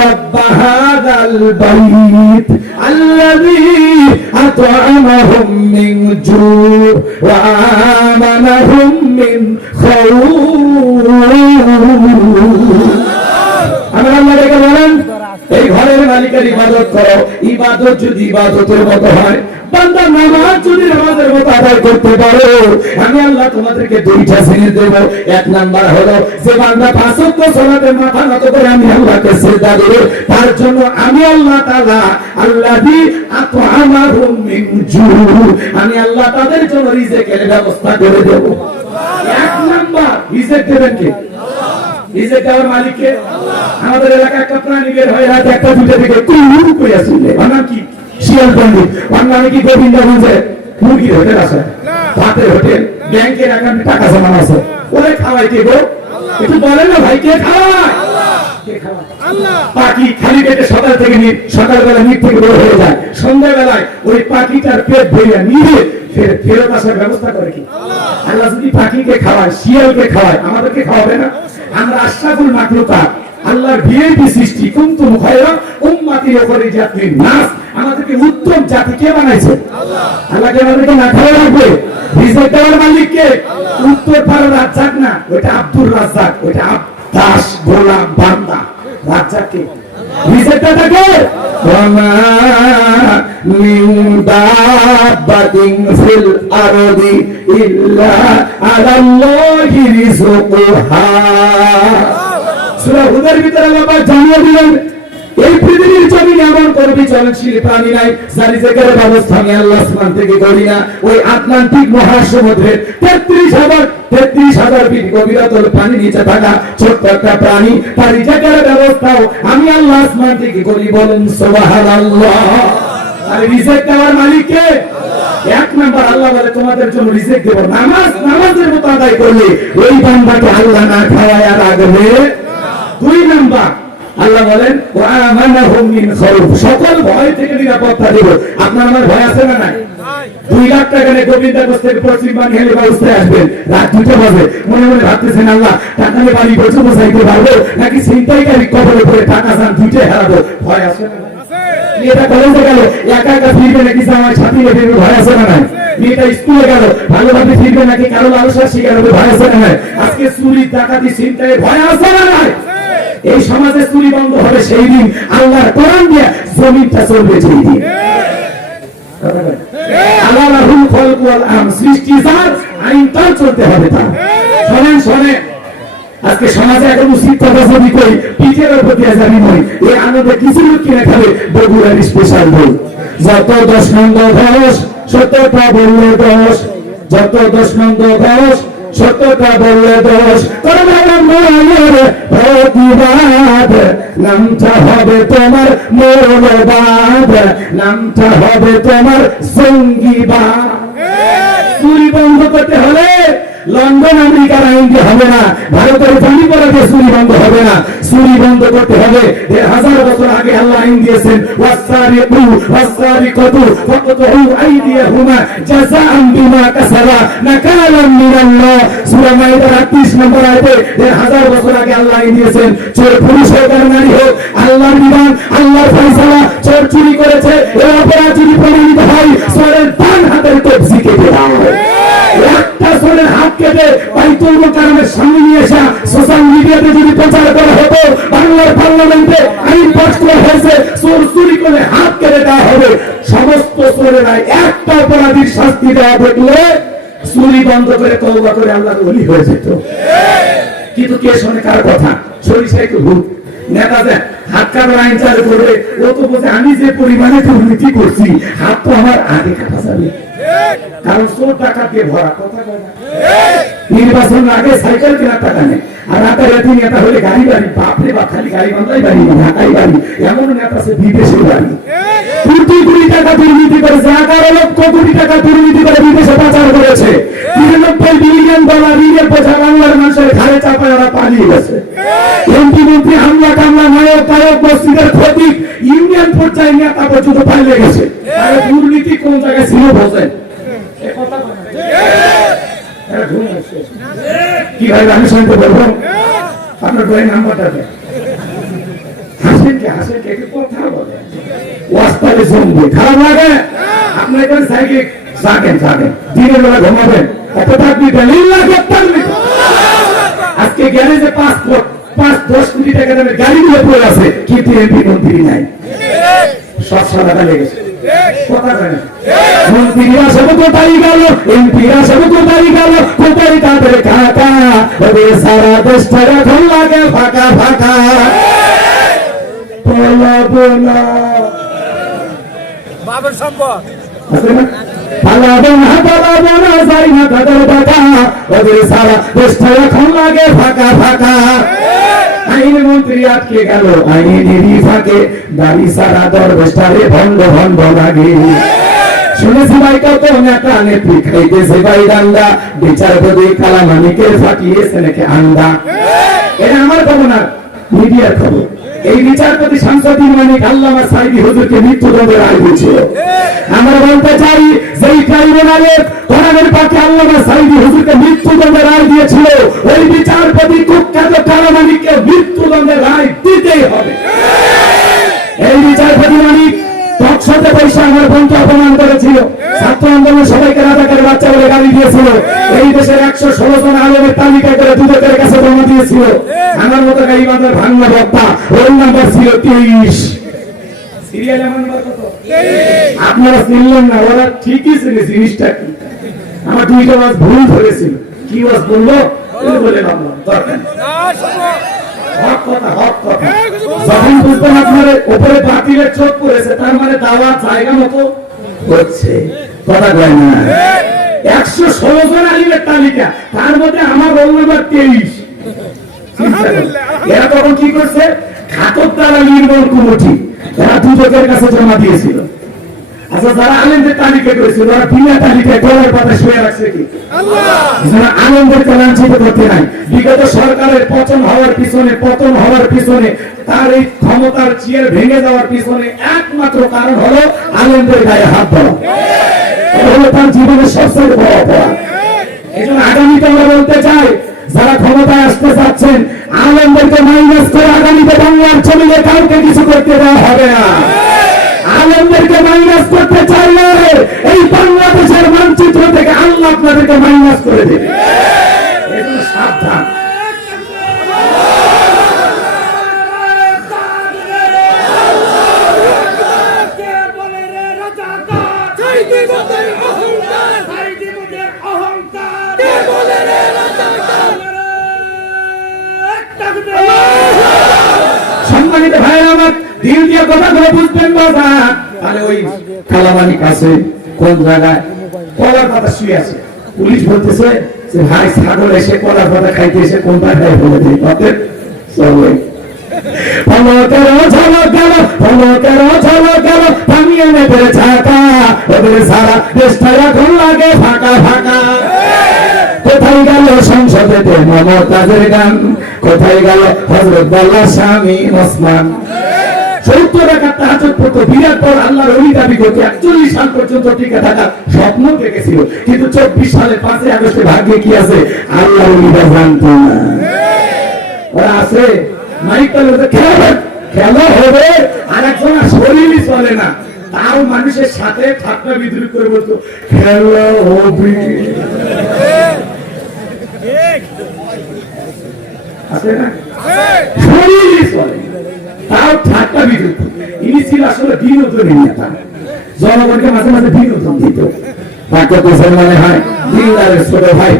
রাব্ব হাযাল বাইত আল্লাযী আত'আমাহুম মিন জু' ওয়া আমানাহুম মিন খাউফ। আমার আল্লাহ দেখে বলেন এই ঘরের মালিকের ইবাদত করো। ইবাদত যদি ইবাদতের মতো হয়, বান্দা নামাজ যদি নামাজের মতো আদায় করতে পারো, আমি আল্লাহ তোমাদেরকে 2টা জিনিস দেব। 1 নাম্বার হলো যে বান্দা 5 ওয়াক্ত সালাতে মাথা নত করে আমি আল্লাহকে সিজদা দেবে, তার জন্য আমি আল্লাহ তাআলা আল্লাযী আত'আমাহুম মিন জু', আমি আল্লাহ তাদের জন্য রিজিকের ব্যবস্থা করে দেব। 1 নাম্বার রিজিক দেবেন কে? রিজিক দেওয়ার মালিক কে? আমাদের এলাকায় একটা প্রাণী বের হয় রাত 1টা 2টা থেকে কুড়ু করে আসলে, মানে কি শিয়াল পণ্ডিত, মানে কি গোবিন্দগঞ্জে মুরগির হোটেল আছে, ভাতের হোটেল, ব্যাংকের অ্যাকাউন্টে টাকা জমানো আছে, ওরে খাওয়াই কে গো? একটু বলেন না ভাই, কে খাওয়ায়? পাখি খালি পেটে সকাল থেকে সকালবেলা নিচ থেকে বের হয়ে যায়, সন্ধ্যাবেলায় ওই পাখিটার পেট ভরিয়া নিয়ে ফেরত আসার ব্যবস্থা করে কি? আল্লাহ যদি পাখিকে খাওয়ায়, শিয়ালকে খাওয়ায়, আমাদেরকে খাওয়াবে না? আমরা আশরাফুল মাখলুকাত, আল্লাহর ভিআইপি সৃষ্টি, কুনতুম খায়রা উম্মাতিন উখরিজাত লিন-নাস, আমাদেরকে উত্তম জাতি কে বানাইছে? আল্লাহকে আমাদেরকে না খাওয়া রাখবে। রিজিক দেওয়ার মালিক কে? উত্তর পাড়ার রাজ্জাক না, ওইটা আব্দুর রাজ্জাক, ওইটা দাস গোলাম বান্দা। রাজ্জাক কে? রিজিকটা থাকে ওয়ামা মিন দাব্বাতিন ফিল আরদি ইল্লা আলাল্লাহি রিজকুহা। সূরা হুদের ভিতরে আল্লাহ জানিয়ে দিলেন এই পৃথিবীর জমিনে এমন করবি চলনশীল প্রাণী নাই যার রিজিকের ব্যবস্থা আমি আল্লাহ আসমান থেকে করি না। ওই আটলান্টিক মহাসমুদ্রে 33,000 ফিট গভীরতার পানি নিচে থাকা ছোট্ট একটা প্রাণী, তার রিজিকের ব্যবস্থাও আমি আল্লাহ আসমান থেকে করি। বলুন সুবহানাল্লাহ। আর রিজিক দেওয়ার মালিক কে? এক নাম্বার আল্লাহ বলে তোমাদের জন্য রিজিক দেব। নামাজের মতো আদায় করলে ওই বান্দাকে আল্লাহ না খাওয়ায় রাখবে। দুই নাম্বার আল্লাহ বলেন ওয়ামানাহুম মিন খাউফ, সকল ভয় থেকে নিরাপত্তা দেব। আপনার আমার ভয় আছে না নাই? 2 লাখ টাকা নিয়ে গোবিন্দগঞ্জ থেকে পশ্চিম বাংলায় বাউসে আসবেন, রাত 2টা বাজে, মনে মনে ভাবতেছেন আল্লাহ টাকা নিয়ে বাড়ি পৌঁছাতে চাইতে পারবো নাকি ছিনতাইকারী কবলে পড়ে টাকা চান 2টাই হারাবো? ভয় আছে না? মেয়েটা কলেজে গেল একা একা ফিরবে নাকি আমার সাথী নেবে? ভয় আছে না নাই? মেয়েটা স্কুলে গেল ভালোভাবে ফিরবে নাকি কারো লালসার শিকার হবে? ভয় আছে না নাই? আজকে চুরি ডাকাতি ছিনতাই ভয় আছে না নাই? এই সমাজে চুরি বন্ধ হবে সেই দিন, আল্লাহর কোরআন দিয়ে জমিনটা চলবে সেই দিন। আল্লাহুল খালক ওয়াল আম, সৃষ্টি যার, আইন তার, চলতে হবে তার। শোনেন আজকে সমাজে এখন উচিত কথা যদি কই পিঠের উপর দিয়ে যাবি নয়, এই আনন্দে কিছু লোক কিনে খাবে বগুড়ার স্পেশাল বই। যত 10 নন্দ ঘোষ সত্যটা বললে দোষ, যত 10 নন্দ ঘোষ সত্যটা বললে দোষ, প্রতিবাদ নামটা হবে তোমার মৌলবাদ, নামটা হবে তোমার জঙ্গিবাদ। চুরি বন্ধ করতে হলে লন্ডন আমেরিকার আইন দিয়ে হবে না, ভারতের জমিপরাতে চুরি বন্ধ হবে না। চুরি বন্ধ করতে হবে 1000 বছর আগে আল্লাহ আইন দিয়েছেন ওয়াসারিকু ওয়াসারিকাতু ফাকতুহু আইদিয়াহুমা জাযাআন বিমা কাসাবা নাকালাম মিনাল্লাহ। সূরা মাইদার 38 নম্বর আয়াতে 1000 বছর আগে আল্লাহ আইন দিয়েছেন চোর পুরুষ হোক আর নারী হোক, আল্লাহর বিধান, আল্লাহর ফয়সালা। চোর চুরি করেছে, এর অপরাধ যদি প্রমাণিত হয় চোরের ডান হাতের কবজি কেটে দাও। একটা চোরের হাত কেটে বাইতুল মুকাররমের সামনে নিয়ে এসে সোশ্যাল মিডিয়াতে যদি প্রচার করা হতো, বাংলার পার্লামেন্টে আইন পাস করা হয়েছে চোর চুরি করে হাত কেটে দেওয়া হবে, সমস্ত চোরেরা একটা অপরাধীর শাস্তি দেওয়া দেখলে চুরি বন্ধ করে তওবা করে আল্লাহর ওলি হয়ে যেত। কিন্তু কে শোনে কার কথা? সরিষাই তো ভূত। নেতা যে হাত কাটার আইন চালু করবে, ও তো বলছে আমি যে পরিমাণে দুর্নীতি করছি হাত তো আমার আগে কাটা যাবে, কারণ চোর টাকা দিয়ে ভরা। কথা নির্বাচন আগে সাইকেল কেনার টাকা নেই, আর রাতারাতি নেতা হলে গাড়ি বাড়ি, বাপরে বাপ, খালি গাড়ি বান্ধাই বাড়ি, ঢাকাই বাড়ি, এমন নেতা আছে বিদেশে বাড়ি। কোটি টাকা দুর্নীতি করেছে, 11 লক্ষ কোটি টাকা দুর্নীতি করে বিদেশে পাচার করেছে। 93 বিলিয়ন ডলার ঋণের বোঝা বাংলার মানুষের ঘাড়ে চাপায় ওরা পালিয়ে গেছে। এমপি মন্ত্রী হামলা কামলা নায়ক তায়ক মসজিদের খতিব ইউনিয়ন পর্যায়ে নেতা পর্যন্ত পালিয়ে গেছে। আর দুর্নীতি কোন জায়গায় ছিল বোঝেন? কি ভাই আমি শুনতে বলবো? আপনার বইয়ের নাম্বারটা দেন। হাসেন কে কথা বলে ওয়াস্তারে জমবে, খারাপ লাগে? আপনার এখানে সাইকেল থাকেন দিনের বেলা ঘুমাবেন, এত থাকবি আজকে গ্যারেজে 5-10 কোটি টাকা দামের গাড়ি গুলো পড়ে আছে, কিন্তু এমপি মন্ত্রী নাই, সব সাদা লেগেছে। কথা জানেন মন্ত্রীরা সব কোথায় গেল, এমপিরা সব কোথায় গেল, কোথায় তাদের কাকা? সারা দেশটা এখন লাগে ফাঁকা ফাঁকা। বাবার সম্পদ পালাবো না যাই না তাদের দেখা, ওদের সারা দেশটা এখন লাগে ফাঁকা ফাঁকা। আইন মন্ত্রী আটকে গেল আইনেরই ফাঁকে, দাড়ি সারা দরবেশটারে ভণ্ড ভণ্ড লাগে। শুনেছি ভাই কত নেতা নেত্রী খাইতেছে ভাই ডান্ডা, বিচারপতি কালামানিকের ফাটিয়েছে নাকি আন্ডা। এটা আমার খবর না, মিডিয়ার খবর। এই বিচারপতি শামসুদ্দিন মানিক আল্লামা সাইদি হুজুরকে মৃত্যুদণ্ডের রায় দিয়েছিল। আমরা বলতে চাই যে ট্রাইব্যুনালের কোরআনের পাকে আল্লামা সাইদি হুজুরকে মৃত্যুদণ্ডের রায় দিয়েছিল, ওই বিচারপতি কুখ্যাত কালামানিককে মৃত্যুদণ্ডের রায় দিতেই হবে। এই বিচারপতি মানিক টকশোতে বসে আমার ছিল, আমার মতো গাইবান্ধার ভাঙনা বক্তা রোল নাম্বার ছিল 23। সিরিয়াল নাম্বার কত? আপনারা চিনলেন না, ওরা ঠিকই ছিল। জিনিসটা কি আমার দুইটা মাস ভুল ধরেছিল, কি ওয়াজ বললো বলে ভাবলাম দরকার হক কথা, হক কথা। যখন বুঝবেন আপনার উপরে বাতিলের চোখ পড়েছে, তার মানে দাওয়াত জায়গা মতো হচ্ছে, কথা কয় না। 116 জন আলিমের তালিকা, তার মধ্যে আমার রোল নাম্বার 23। এরা তখন কি করছে? খাতরদারা নির্মল কমিটি, এরা দুদকের কাছে জমা দিয়েছিল। আচ্ছা, যারা আলেমদের তালিকা করেছিল, ওরা বিনা তালিকায় গলার পাতা শুয়ে রাখছে কি? যারা আলেমদেরকে লাঞ্ছিত করতে নাই। বিগত সরকারের পতন হওয়ার পিছনে তার এই ক্ষমতার চেয়ার ভেঙে যাওয়ার পিছনে একমাত্র কারণ হলো আলেমদের গায়ে হাত দেওয়া। এটা হলো তার জীবনের সবচেয়ে বড় অপরাধ। এই জন্য আগামীতে আমরা বলতে চাই, যারা ক্ষমতায় আসতে চাচ্ছেন, আলেমদেরকে মাইনাস করে আগামীতে বাংলার জমিনে কাউকে কিছু করতে দেওয়া হবে না। আলেমদেরকে মাইনাস করতে চাইলে এই বাংলাদেশের মানচিত্র থেকে আল্লাহ আপনাদেরকে মাইনাস করে দেবে। এজন্য সাবধান। সম্মানিত ভাইরা আমার, দিল দিয়ে কথাগুলো বুঝবেন বাবা। তাহলে ওই কালামানি কাছে কোন জায়গায় কলার পাতা শুয়ে আছে, পুলিশ বলতেছে যে ভাই ছাগল এসে কলার পাতা খাইতে এসে কোনটা খাই বলে দিই পথে চলবে। ভাঙিয়ে নেবে ছাকা, ওদের সারা দেশটা এখন লাগে ফাঁকা ফাঁকা। কোথায় গেল সংসদেতে মমতাজের গান, কোথায় গেল হযরত বল্লা স্বামী ওসমান। 70 টাকা তাহাজ্জুদ পড়তো, বিরাট পর আল্লাহর ওলি দাবি করতে 41 সাল পর্যন্ত টিকে থাকার স্বপ্ন দেখেছিল, কিন্তু 24 সালের 5 আগস্টে ভাগ্যে কি আছে আল্লাহর ওলিরা জানতো না। ওরা আছে মাইক তালে খেলা হবে, আর একজন শরীরই চলে না, তাও মানুষের সাথে ঠাট্টা বিদ্রুপ করে বলতো খেলা হবে। আছে না? শরীরই চলে, তাও ঠাট্টা বিদ্রুপ। ইনি ছিল আসলে বিনোদনী নেতা, জনগণকে মাঝে মাঝে বিনোদন দিত। তাকে পেছন মনে হয় দিনদারের ছোট ভাই।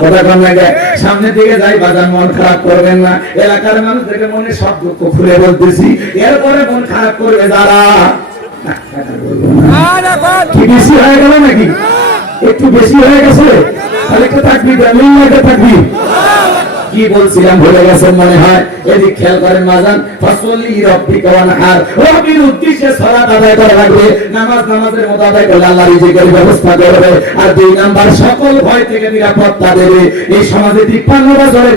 কথা কম লাগে, সামনের দিকে যাই, বাজার মন খারাপ করবেন না। এলাকার মানুষ দেখে মনে সব দুঃখ খুলে বলতেছি, এরপরে মন খারাপ করবে যারা। কি বেশি হয়ে গেল নাকি? একটু বেশি হয়ে গেছে, তাহলে একটু থাকবি, থাকবি। কি বলছিলাম ভুলে গেছেন মনে হয়। এদিক খেয়াল করেন মাজান, ফাসলি রব্বিকা ওয়ানহার, রব্বির উদ্দেশ্যে সালাত আদায় করা লাগবে। নামাজের মতো আদায় করলে আল্লাহ রিজিকের ব্যবস্থা করবে। আর 2 নাম্বার, সকল ভয় থেকে নিরাপত্তা দেবে। এই সমাজে 53 বছরে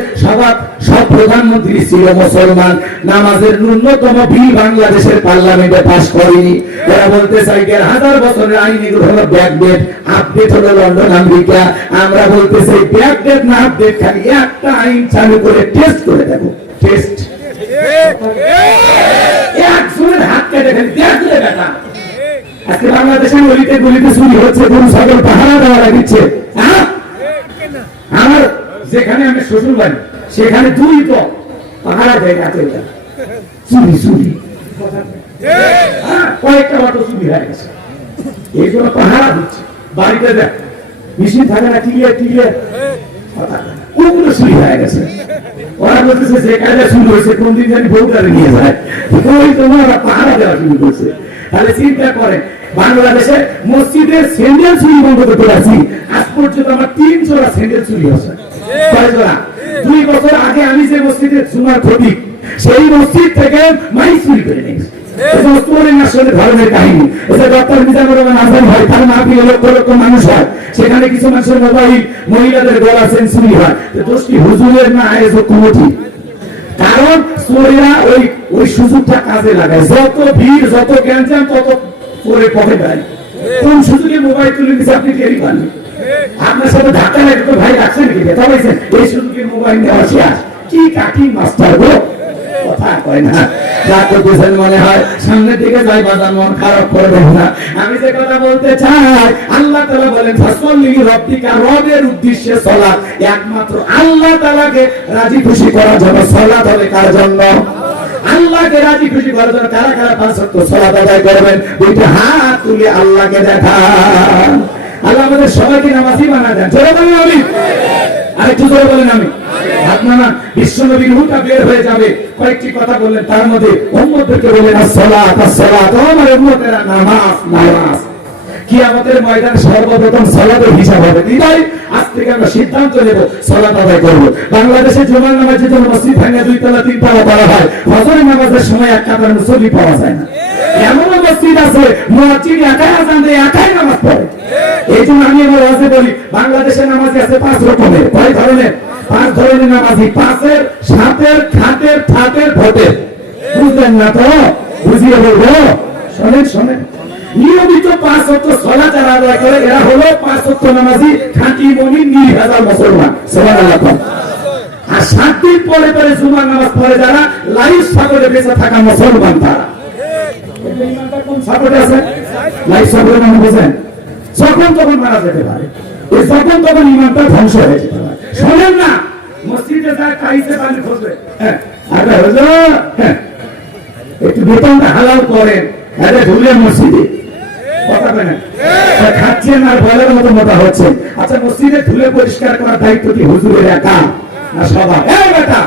সব প্রধানমন্ত্রী ছিল মুসলমান, নামাজের ন্যূনতম বিল বাংলাদেশের পার্লামেন্টে পাস করেনি। এরা বলতে চাই 1000 বছরের আইন এগুলো হলো ব্যাকডেট, আপডেট হলো লন্ডন আমেরিকা। আমরা বলতে চাই ব্যাকডেট না আপডেট, খালি একটা আইন চালু করে টেস্ট করে দেখো। টেস্ট একজনের হাত কেটে খালি দেখলে দেখা। আজকে বাংলাদেশের গলিতে গলিতে চুরি হচ্ছে, গরু ছাগল পাহারা দেওয়া লাগিচ্ছে। আমার যেখানে আমি শ্বশুর বাড়ি, সেখানে 2 পথ পাহারা দেয় রাতে, চুরি চুরি কয়েকটা অটো চুরি হয়ে গেছে। এই জন্য পাহারা দিচ্ছে। বাড়িতে দেখ মেশিন থাকে না, ক্লিয়ার ওগুলো চুরি হয়ে গেছে। ওরা বলতেছে যে কাজে শুরু হয়েছে, কোন দিন জানি বউটারে নিয়ে যায়, ওই তোমার পাহারা দেওয়া শুরু করছে। তাহলে চিন্তা করে, বাংলাদেশে মসজিদের স্যান্ডেল চুরি বন্ধ করতে পারছি, আজ পর্যন্ত আমার 3 জোড়া স্যান্ডেল চুরি হচ্ছে। 6 জোড়া। 2 বছর আগে আমি যে মসজিদের জুমার খতিব, সেই মসজিদ থেকে মাইক চুরি করে নিয়েছি। ধরনের কাহিনী, ডক্টর মিজানুর রহমান আজম হয়, তার মাহফিলে লক্ষ লক্ষ মানুষ হয়, সেখানে কিছু মানুষের মোবাইল, মহিলাদের গলা চেন চুরি হয়। দোষটি হুজুরের না আয়োজক কমিটি, কারণ চোরেরা ওই সুযোগটা কাজে লাগায়। যত ভিড়, যত গ্যাঞ্জাম, তত পরে পথে দেয়। কোন সুযোগে মোবাইল তুলে দিচ্ছে আপনি টেরি পাননি। আপনার সাথে ধাক্কা লাগে তো ভাই রাখছেন নাকি, বেতা পাইছেন, এই সুযোগে মোবাইল নেওয়া শেষ। কি কাকি মাস্টার গো, কথা কয় না, রাগ করতেছেন মনে হয়। সামনের দিকে যাই বাজার, মন খারাপ করবেন না। আমি যে কথা বলতে চাই, আল্লাহ তাআলা বলেন ফাসল্লি রব্বিকা, রবের উদ্দেশ্যে সালাত, একমাত্র আল্লাহ তাআলাকে রাজি খুশি করার জন্য সালাত হবে। কার জন্য? আল্লাহকে রাজি খুশি করার জন্য। কারা কারা 5 ওয়াক্ত সালাত আদায় করবেন? দুইটা হাত তুলে আল্লাহকে দেখান। আল্লাহ আমাদের সবাইকে নামাজি বানায় দেন। জোরে বলেন আমিন। আরেকটু জোরে বলেন আমিন। আপনারা বিশ্বনবীর রূহটা বের হয়ে যাবে। কয়েকটি কথা বললেন, তার মধ্যে উম্মতদেরকে বললেন আসসালাত আসসালাত, আমার উম্মতেরা নামাজ নামাজ। কিয়ামতের ময়দানে সর্বপ্রথম সালাতের হিসাব হবে। তাই আজ থেকে আমরা সিদ্ধান্ত নেব সালাত আদায় করব। বাংলাদেশে জুমার নামাজের জন্য মসজিদ ভাঙা 2 তলা 3 তলা করা হয়, ফজরের নামাজের সময় এক কাতার মুসল্লি পাওয়া যায় না। এমন মসজিদ আছে মুয়াজ্জিন একাই আযান দেয়, একাই নামাজ পড়ে। এই জন্য আমি আমার ওয়াজে বলি, বাংলাদেশের নামাজ আছে 5 রকমের। কয় ধরনের? 5 ধরনের নামাজি। 5-এর, 7-এর, খাটের, ঠাটের, ভোটের। বুঝলেন না তো? বুঝিয়ে বলবো। শোনেন শোনেন, নিয়মিত 5 ওয়াক্ত সালাত আদায় করে এরা হলো 5 ওয়াক্ত নামাজি, খাঁটি মুমিন, নির্ভেজাল মুসলমান। সুবহানাল্লাহ। আর 7 দিন পরে পরে জুমার নামাজ পড়ে যারা, লাইফ সাপোর্টে বেঁচে থাকা মুসলমান তারা। ইমানদার কোন সাপোর্টে আছে? লাইফ সাপোর্টে মানে বুঝেন? যখন তখন মারা যেতে পারে, এই যখন তখন ইমানটা ধ্বংস হয়ে যেতে পারে। শোনেন না, মসজিদে যায় খাইছে পানি খোঁজবে, হ্যাঁ আরে হুজুর, হ্যাঁ একটু বেতনটা হালাল করেন, আরে ভুলে মসজিদে কথা বলেন, খাচ্ছেন আর বলের মতো মোটা হচ্ছে। আচ্ছা, মসজিদে ধুলে পরিষ্কার করার দায়িত্ব কি হুজুরের একা না সবার? এই বেটা,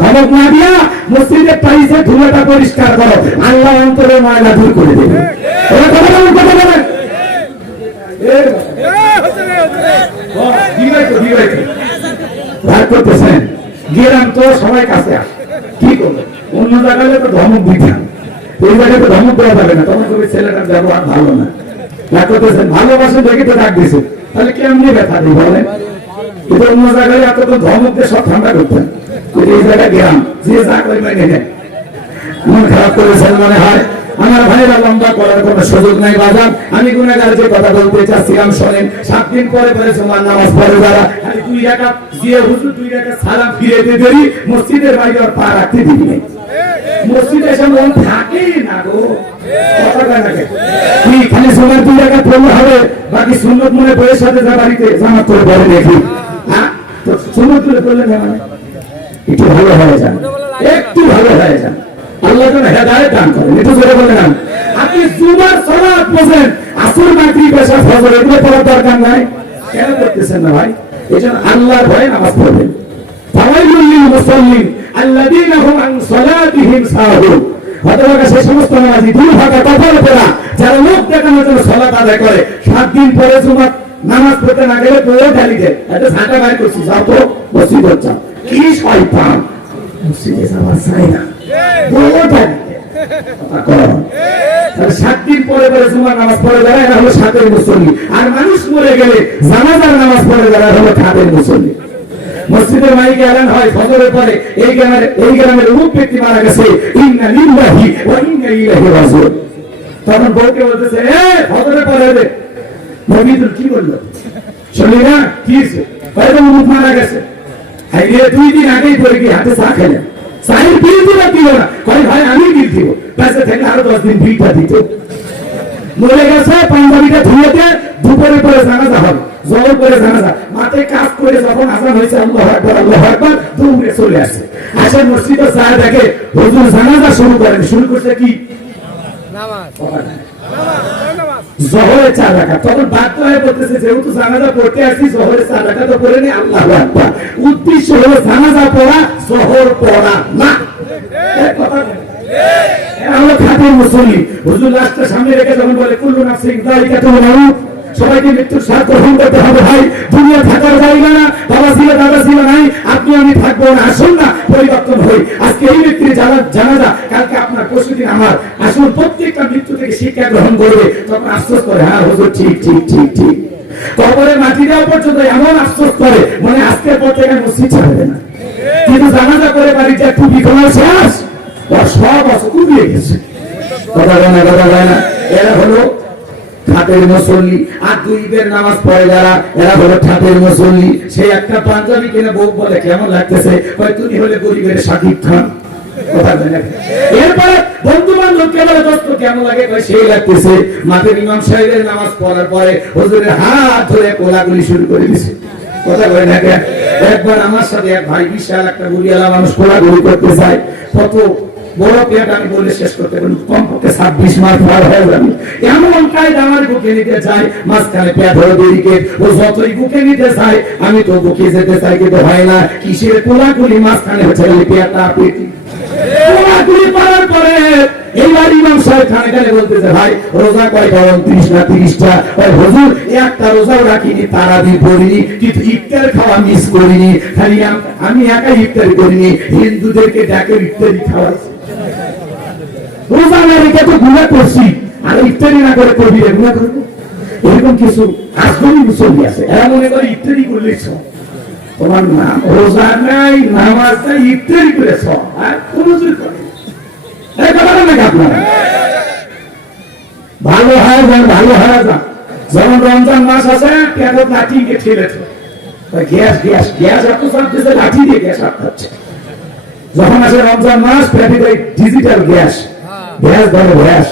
ধমক না দিয়া মসজিদে পাইছে ধুলেটা পরিষ্কার করো, আল্লাহ অন্তরে ময়লা দূর করে দেবে। কথা বলেন, কথা বলেন। গেলাম তো সবাই কাছে আস, কি করবো? অন্য জায়গায় তো ধমক দিতাম, ওই জায়গায় তো ধমক দেওয়া যাবে না, তখন কবি ছেলেটার ব্যবহার ভালো না। করতেছেন ভালোবাসে দেখে তো ডাক দিয়েছে, তাহলে কেমনি ব্যথা দিই বলেন? কিন্তু অন্য জায়গায় এত তো ধমক দিয়ে সব ঠান্ডা করতেন, এই জায়গায় গেলাম যে যা করে মেনে নেয়। মন খারাপ করেছেন মনে হয়। আমার ভাইরা, লম্বা করার কোনো সুযোগ নাই বাজার। আমি গুনাহগার যে কথা বলতে চাচ্ছিলাম শোনেন। 7 দিন পরে পরে জুমার নামাজ পড়ে যারা, খালি 2 রাকাত দিয়ে হুজুর 2 রাকাত সালাম ফিরে দিয়ে দেরি, মসজিদের বাইরে আর পা রাখতে দিবি না। মসজিদে এসে মন থাকে না গো, কথা লাগে কি খালি জুমার 2 রাকাত পড়লে হবে, বাকি সুন্নাত মনে বইয়ের সাথে যা বাড়িতে জামাত করে পড়ে দেখি। হ্যাঁ, তো সুন্নাত করে পড়লে না মানে একটু ভালো হয়ে যান, একটু ভালো হয়ে যান। আল্লাহ যেন হেদায়েত দান করেন। একটু জোরে বলেন। আপনি জুমার সালাত পড়েন, আসর মাগরিব এশা ফজর এগুলো পড়ার দরকার নাই, কেন করতেছেন না ভাই? এজন্য আল্লাহর ভয়ে নামাজ পড়বেন। ফাওয়াইলুল লিল মুসাল্লিন আল্লাযীনা হুম আন সালাতিহিম সাহুন। হতভাগা সেই সমস্ত নামাজি, দুর্ভাগা কপালে পড়া যারা লোক দেখানোর জন্য সালাত আদায় করে, 7 দিন পরে জুমার নামাজ পড়তে না গেলে পুরো গালি দেয়, এটা ঝাঁটা বাইর করছি, যাও তো মসজিদে যাও। কি শয়তান, মসজিদে যাওয়া চাই না। 7 দিন পরে পরে জুমার নামাজ পড়ে যারা, এরা হলো 7-এর মুসল্লি। আর মানুষ মরে গেলে জানাজার নামাজ পড়ে যারা, হলো 8-এর মুসল্লি। মসজিদের মাইকে এলান হয় ফজরের পরে, এই গ্রামের অমুক ব্যক্তি মারা গেছে, ইন্না লিল্লাহি ওয়া ইন্না ইলাইহি রাজিউন। তখন বউকে বলতেছে, ফজরের পরে হবে। নবীদুল কি বললো শুনলি না? কি হয়েছে? হয়তো অমুক মারা গেছে। 2 দিন আগেই পরে কি হাতে চা খেলেন, চায়ের বিল দিল কি না? কয় ভাই আমি বিল দিব, বেঁচে থাকলে আরো 10 দিন বিলটা দিত। মরে গেছে, পাঞ্জাবিটা ধুয়েতে দুপুরে পরে জানাজা হবে, জল করে জানাজা, মাঠে কাজ করে যখন আজান হয়েছে আল্লাহু আকবার আল্লাহু আকবার, দৌড়ে চলে আসে। আসে মসজিদে যায়, দেখে হুজুর জানাজা শুরু করেন। শুরু করছে কি? নামাজ। জোহরে 4 রাকাত। তখন বাধ্য হয়ে পড়তেছে, যেহেতু জানাজা পড়তে আসি, জোহরে 4 রাকাত পড়ে নি, আল্লাহু আকবার। উদ্দেশ্য হলো জানাজা পড়া, জোহর পড়া না। কথা আমরা খাটের মুসল্লি, হুজুর লাশটা সামনে রেখে যখন বলে কুল্লু নাফসিন যায়িকাতুল মাউত, সবাইকে মৃত্যুর স্বাদ গ্রহণ করতে হবে। ভাই, দুনিয়া থাকার জায়গা না, বাবা ছিল দাদা ছিল নাই, আপনি আমি থাকবো না। আসুন না পরিবর্তন হই। আজকে এই ব্যক্তির জানাজা, কালকে আপনার, পরশুদিন আমার। আসুন প্রত্যেকটা মৃত্যু থেকে শিক্ষা গ্রহণ করবে। তখন আফসোস করে, হ্যাঁ হুজুর ঠিক ঠিক ঠিক ঠিক। কবরে মাটি দেওয়া পর্যন্ত এমন আফসোস করে, মানে আজকের পর থেকে মসজিদ ছাড়বে না। কিন্তু জানাজা করে বাড়িতে একটু বিকল শেষ, সব উড়িয়ে গেছে। কথা বলে না। এরা হলো ঠাটের মুসল্লি। আর 2 ঈদের নামাজ পড়ে যারা, এরা হলো ঠাটের মুসল্লি। সেই একটা পাঞ্জাবি কিনে বউ বলে কেমন লাগতেছে, তুমি হলে গরিবের শাকিব খান। এরপরে বন্ধু বান্ধব কে বলে দোস্ত কেমন লাগে, সেই লাগতেছে। মাঠে ইমাম সাহেবের নামাজ পড়ার পরে হুজুরের হাত ধরে কোলাকুলি শুরু করে দিছে। কথা বলে না কেন? একবার আমার সাথে এক ভাই বিশাল একটা গুড়িয়ালা মানুষ কোলাকুলি করতে চায়, কত বড় পেট আমি বলে শেষ করতে পারি, কমপক্ষে 26 মাস পার হয়ে যাবে। এমন কায়দা আমার বুকে নিতে চাই, মাঝখানে পেট ধরে দিকে ও যতই বুকে নিতে চাই আমি তো বুকে যেতে চাই, কিন্তু হয় না। কিসের কোলাকুলি? মাঝখানে হচ্ছে পেটা পেটি। কোলাকুলি করার পরে এইবার ইমাম সাহেব খানে খানে বলতেছে, ভাই রোজা কয়টা? 29 না 30টা? হুজুর একটা রোজাও রাখিনি, তারাবি পড়িনি, কিন্তু ইফতার খাওয়া মিস করিনি। খালি আমি একা ইফতার করিনি, হিন্দুদেরকে ডাকে ইফতারি খাওয়াইছি। রোজা না রেখে তো গুনাহ করছি, আর ইফতারি না করে করবি রে গুনাহ করবো? এরকম কিছু আসলেই মুসল্লি আছে, এরা মনে করে ইফতারি করলেছ তোমার নাম রোজা নাই, নামাজ নাই, ইফতারি করেছ আর কোন করে ভালো হয় যান, ভালো হয় যান। যেমন রমজান মাস আছে, পেটে লাঠি গিয়ে ঠেলেছে, গ্যাস গ্যাস গ্যাস এত চাপতেছে, লাঠি দিয়ে গ্যাস আটকাচ্ছে। যখন আসে রমজান মাস, পেটে ডিজিটাল গ্যাস, গ্যাস ধরে গ্যাস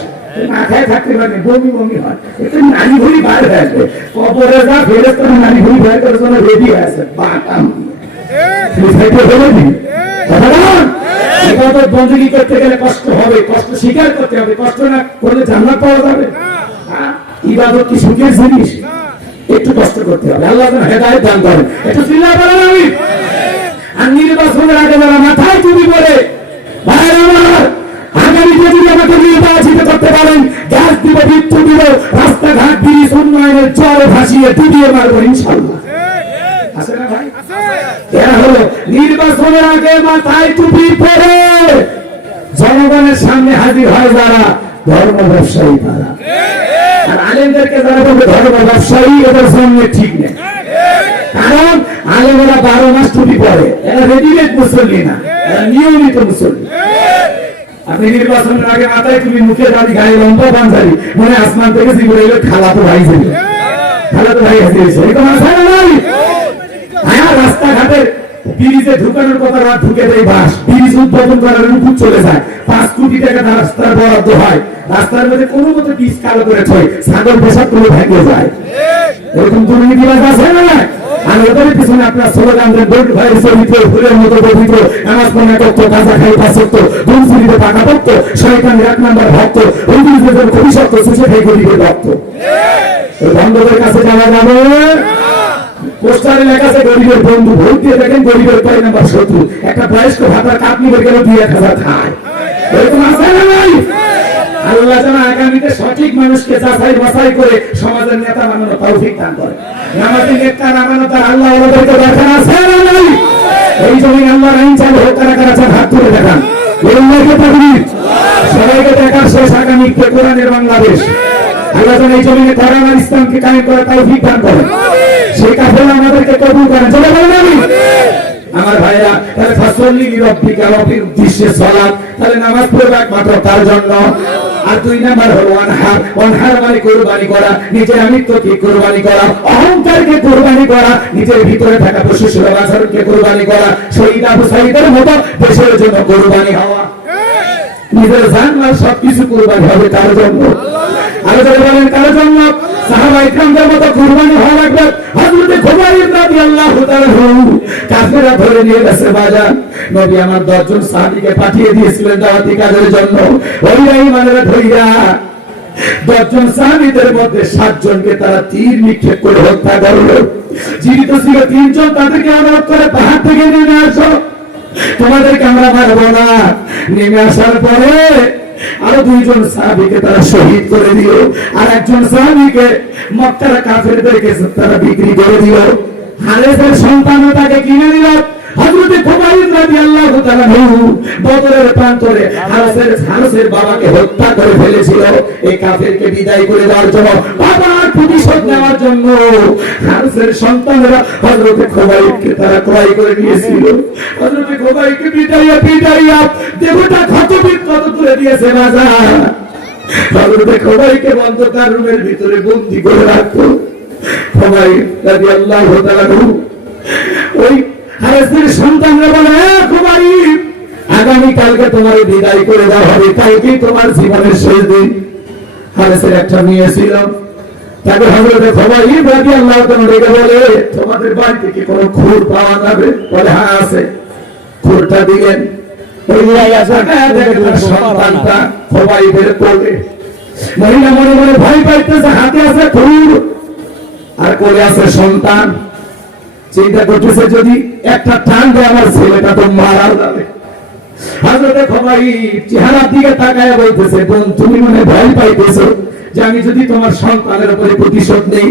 মাথায় থাকতে পারে, বমি বমি হয়, একটু নারী ভুড়ি বাইর হয়ে আসবে। কবরে যা ফেরেস্তা নারী ভুড়ি বাইর করার জন্য রেডি হয়ে আছে, বাটাম বন্দী করতে গেলে কষ্ট হবে, কষ্ট স্বীকার করতে হবে। কষ্ট না করলে জান্নাত পাওয়া যাবে? ইবাদত কি সুখের জিনিস? একটু কষ্ট করতে হবে। আল্লাহ যেন হেদায়েত দান করেন। একটু চিল্লা বলেন আমিন। আর নির্বাচনের আগে যারা মাথায় টুপি পরে, ভাইরা আমার, আগামীতে যদি আমাকে নির্বাচিত করতে পারেন, গ্যাস দিব, বিদ্যুৎ দিব, রাস্তাঘাট ব্রিজ উন্নয়নের জলে ভাসিয়ে ডুবিয়ে মারবো ইনশাআল্লাহ। আছে না ভাই? এরা হলো নির্বাচনের আগে মাথায় টুপি পরে জনগণের সামনে হাজির হয় যারা ধর্ম ব্যবসায়ী, তারা। আর আলেমদেরকে যারা বলবে ধর্ম ব্যবসায়ী, এদের জন্য ঠিক নেই। কারণ আলেমেরা 12 মাস টুপি পরে, এরা রেডিমেড মুসল্লি না, এরা নিয়মিত মুসল্লি। আপনি নির্বাচনের আগে মাথায় টুপি, মুখে দাড়ি, গায়ে লম্বা পাঞ্জাবি, মনে আসমান থেকে জীবনে এলো খালাতো ভাই যাবে, খালাতো ভাই হাজির এরকম আছে না ভাই? হ্যাঁ, রাস্তাঘাটে ব্রিজে ঢুকানোর কথা না, ঢুকে দেয় বাস, ব্রিজ উদ্বোধন করার উপর চলে যায়, 5 কোটি টাকা রাস্তার বরাদ্দ হয়, রাস্তার মধ্যে কোনো মতো পিচ কালো করে ছয়, ছাগল পেশাব করে ভেঙে যায়। এরকম দুর্নীতিবাজ আছে না? আর ওদের পিছনে আপনার স্লোগান দেন, ভোট ভাইয়ের চরিত্র, ফুলের মতো পবিত্র, নামাজ পড়া করতো, গাঁজা খাই পাঁচক্ত, দুর্নীতিতে টাকা ভক্ত, শয়তানের 1 নম্বর ভক্ত, অভিযোগের অভিশপ্ত, সুশে খাই গরিবের ভক্ত। বন্ধুদের কাছে যাওয়া যাবে, পোস্টারে লেখা আছে গরিবের বন্ধু, ভোট দিয়ে দেখেন গরিবের 5 নম্বর শত্রু। একটা বয়স্ক ভাতার কাপনি বের গেল 2-1000 খায়, এরকম আছে না ভাই? আল্লাহ যেন আগামীতে সঠিক মানুষকে যাচাই বাছাই করে সমাজের নেতা বানানোর তৌফিক দান করে। নামাজি নেতা বানানো তার আল্লাহ ওদেরকে দেখান আছে না নাই? এই জন্য আল্লাহর আইন চালু হোক, কারা কারা চান হাত তুলে দেখান। সবাইকে দেখার শেষ আগামীতে কোরআনের বাংলাদেশ। আল্লাহ যেন এই জমিনে কোরআন আর ইসলামকে কায়েম করার তৌফিক দান করে। সেই কাফেলা আমাদেরকে কবুল করেন। চলে বলেন আমি আমার ভাইরা, তাহলে ফাসল্লি লিরাব্বিকা, রব্বির উদ্দেশ্যে সালাত, তাহলে নামাজ পড়বে একমাত্র তার জন্য। আর 2 নাম্বার হলো অনহার। অনহার মানে কুরবানি করা, নিজের আমিত্বকে কুরবানি করা, অহংকারকে কুরবানি করা, নিজের ভিতরে থাকা পশু আচরণকে কুরবানি করা, শহীদ আবু সাঈদের মতো দেশের জন্য কুরবানি হওয়া। নিজের জান-মাল সবকিছু কুরবানি হবে কার জন্য? আরো যারা বলেন কার জন্য? সাহাবায়ে কিরামদের মতো কুরবানি হওয়া লাগবে। হযরত খুবাইব রাদিয়াল্লাহু তাআলা কাফেররা ধরে নিয়ে গেছে বাজার। নবী আমার 10 জন সাহাবীকে পাঠিয়ে দিয়েছিলেন দাওয়াতি কাজের জন্য। ওইরা ইমানের ধইরা 10 জন সাহাবীদের মধ্যে 7 জনকে তারা তীর নিক্ষেপ করে হত্যা করলো। জীবিত ছিল 3 জন, তাদেরকে অনুরোধ করে পাহাড় থেকে নেমে আসো, তোমাদেরকে আমরা মারবো না। নেমে আসার পরে আরো 2 জন সাহাবীকে তারা শহীদ করে দিল, আর একজন সাহাবীকে মক্কার কাফেরদেরকে তারা বিক্রি করে দিল। হারেসের সন্তানও তাকে কিনে দিল। হযরত খুবাইব রাদিয়াল্লাহু তাআলা বদরের প্রান্তরে হারেসের বাবাকে হত্যা করে ফেলেছিল। এই কাফেরকে বিদায় করে দেওয়ার জন্য, বাবার প্রতিশোধ নেওয়ার জন্য হারেসের সন্তানরা হযরত খুবাইবকে তারা ক্রয় করে নিয়েছিল। হযরত খুবাইবকে পিটাইয়া দেবতা ক্ষতবিক্ষত করে দিয়েছে বাজার। হযরত খুবাইবকে অন্ধকার রুমের ভিতরে বন্দী করে রাখতো। খুবাইব রাদিয়াল্লাহু তাআলা ওই হারেসের সন্তানরা বলে, খুবাইব আগামীকাল কালকে তোমার বিদায় করে দেওয়া হবে, কালকে তোমার জীবনের শেষ দিন। হারেসের একটা মেয়ে ছিল, তাকে হযরতে খুবাইব রাদিয়াল্লাহু তাআলা ডেকে বলে, তোমাদের বাড়ি থেকে কোনো খুর পাওয়া যাবে? বলে হ্যাঁ আছে। খুরটা দিলেন, সন্তানটা খুবাইবের কোলে। মহিলা মনে মনে ভয় পাইতেছে, হাতে আছে খুর আর কোলে আছে সন্তান। চিন্তা করতেছে যদি একটা টান দেয় আমার ছেলেটা তো মারা যাবে। হযরতে খুবাইব চেহারার দিকে তাকায় বলতেছে, বোন তুমি মনে ভয় পাইতেছো যে আমি যদি তোমার সন্তানের উপরে প্রতিশোধ নেই?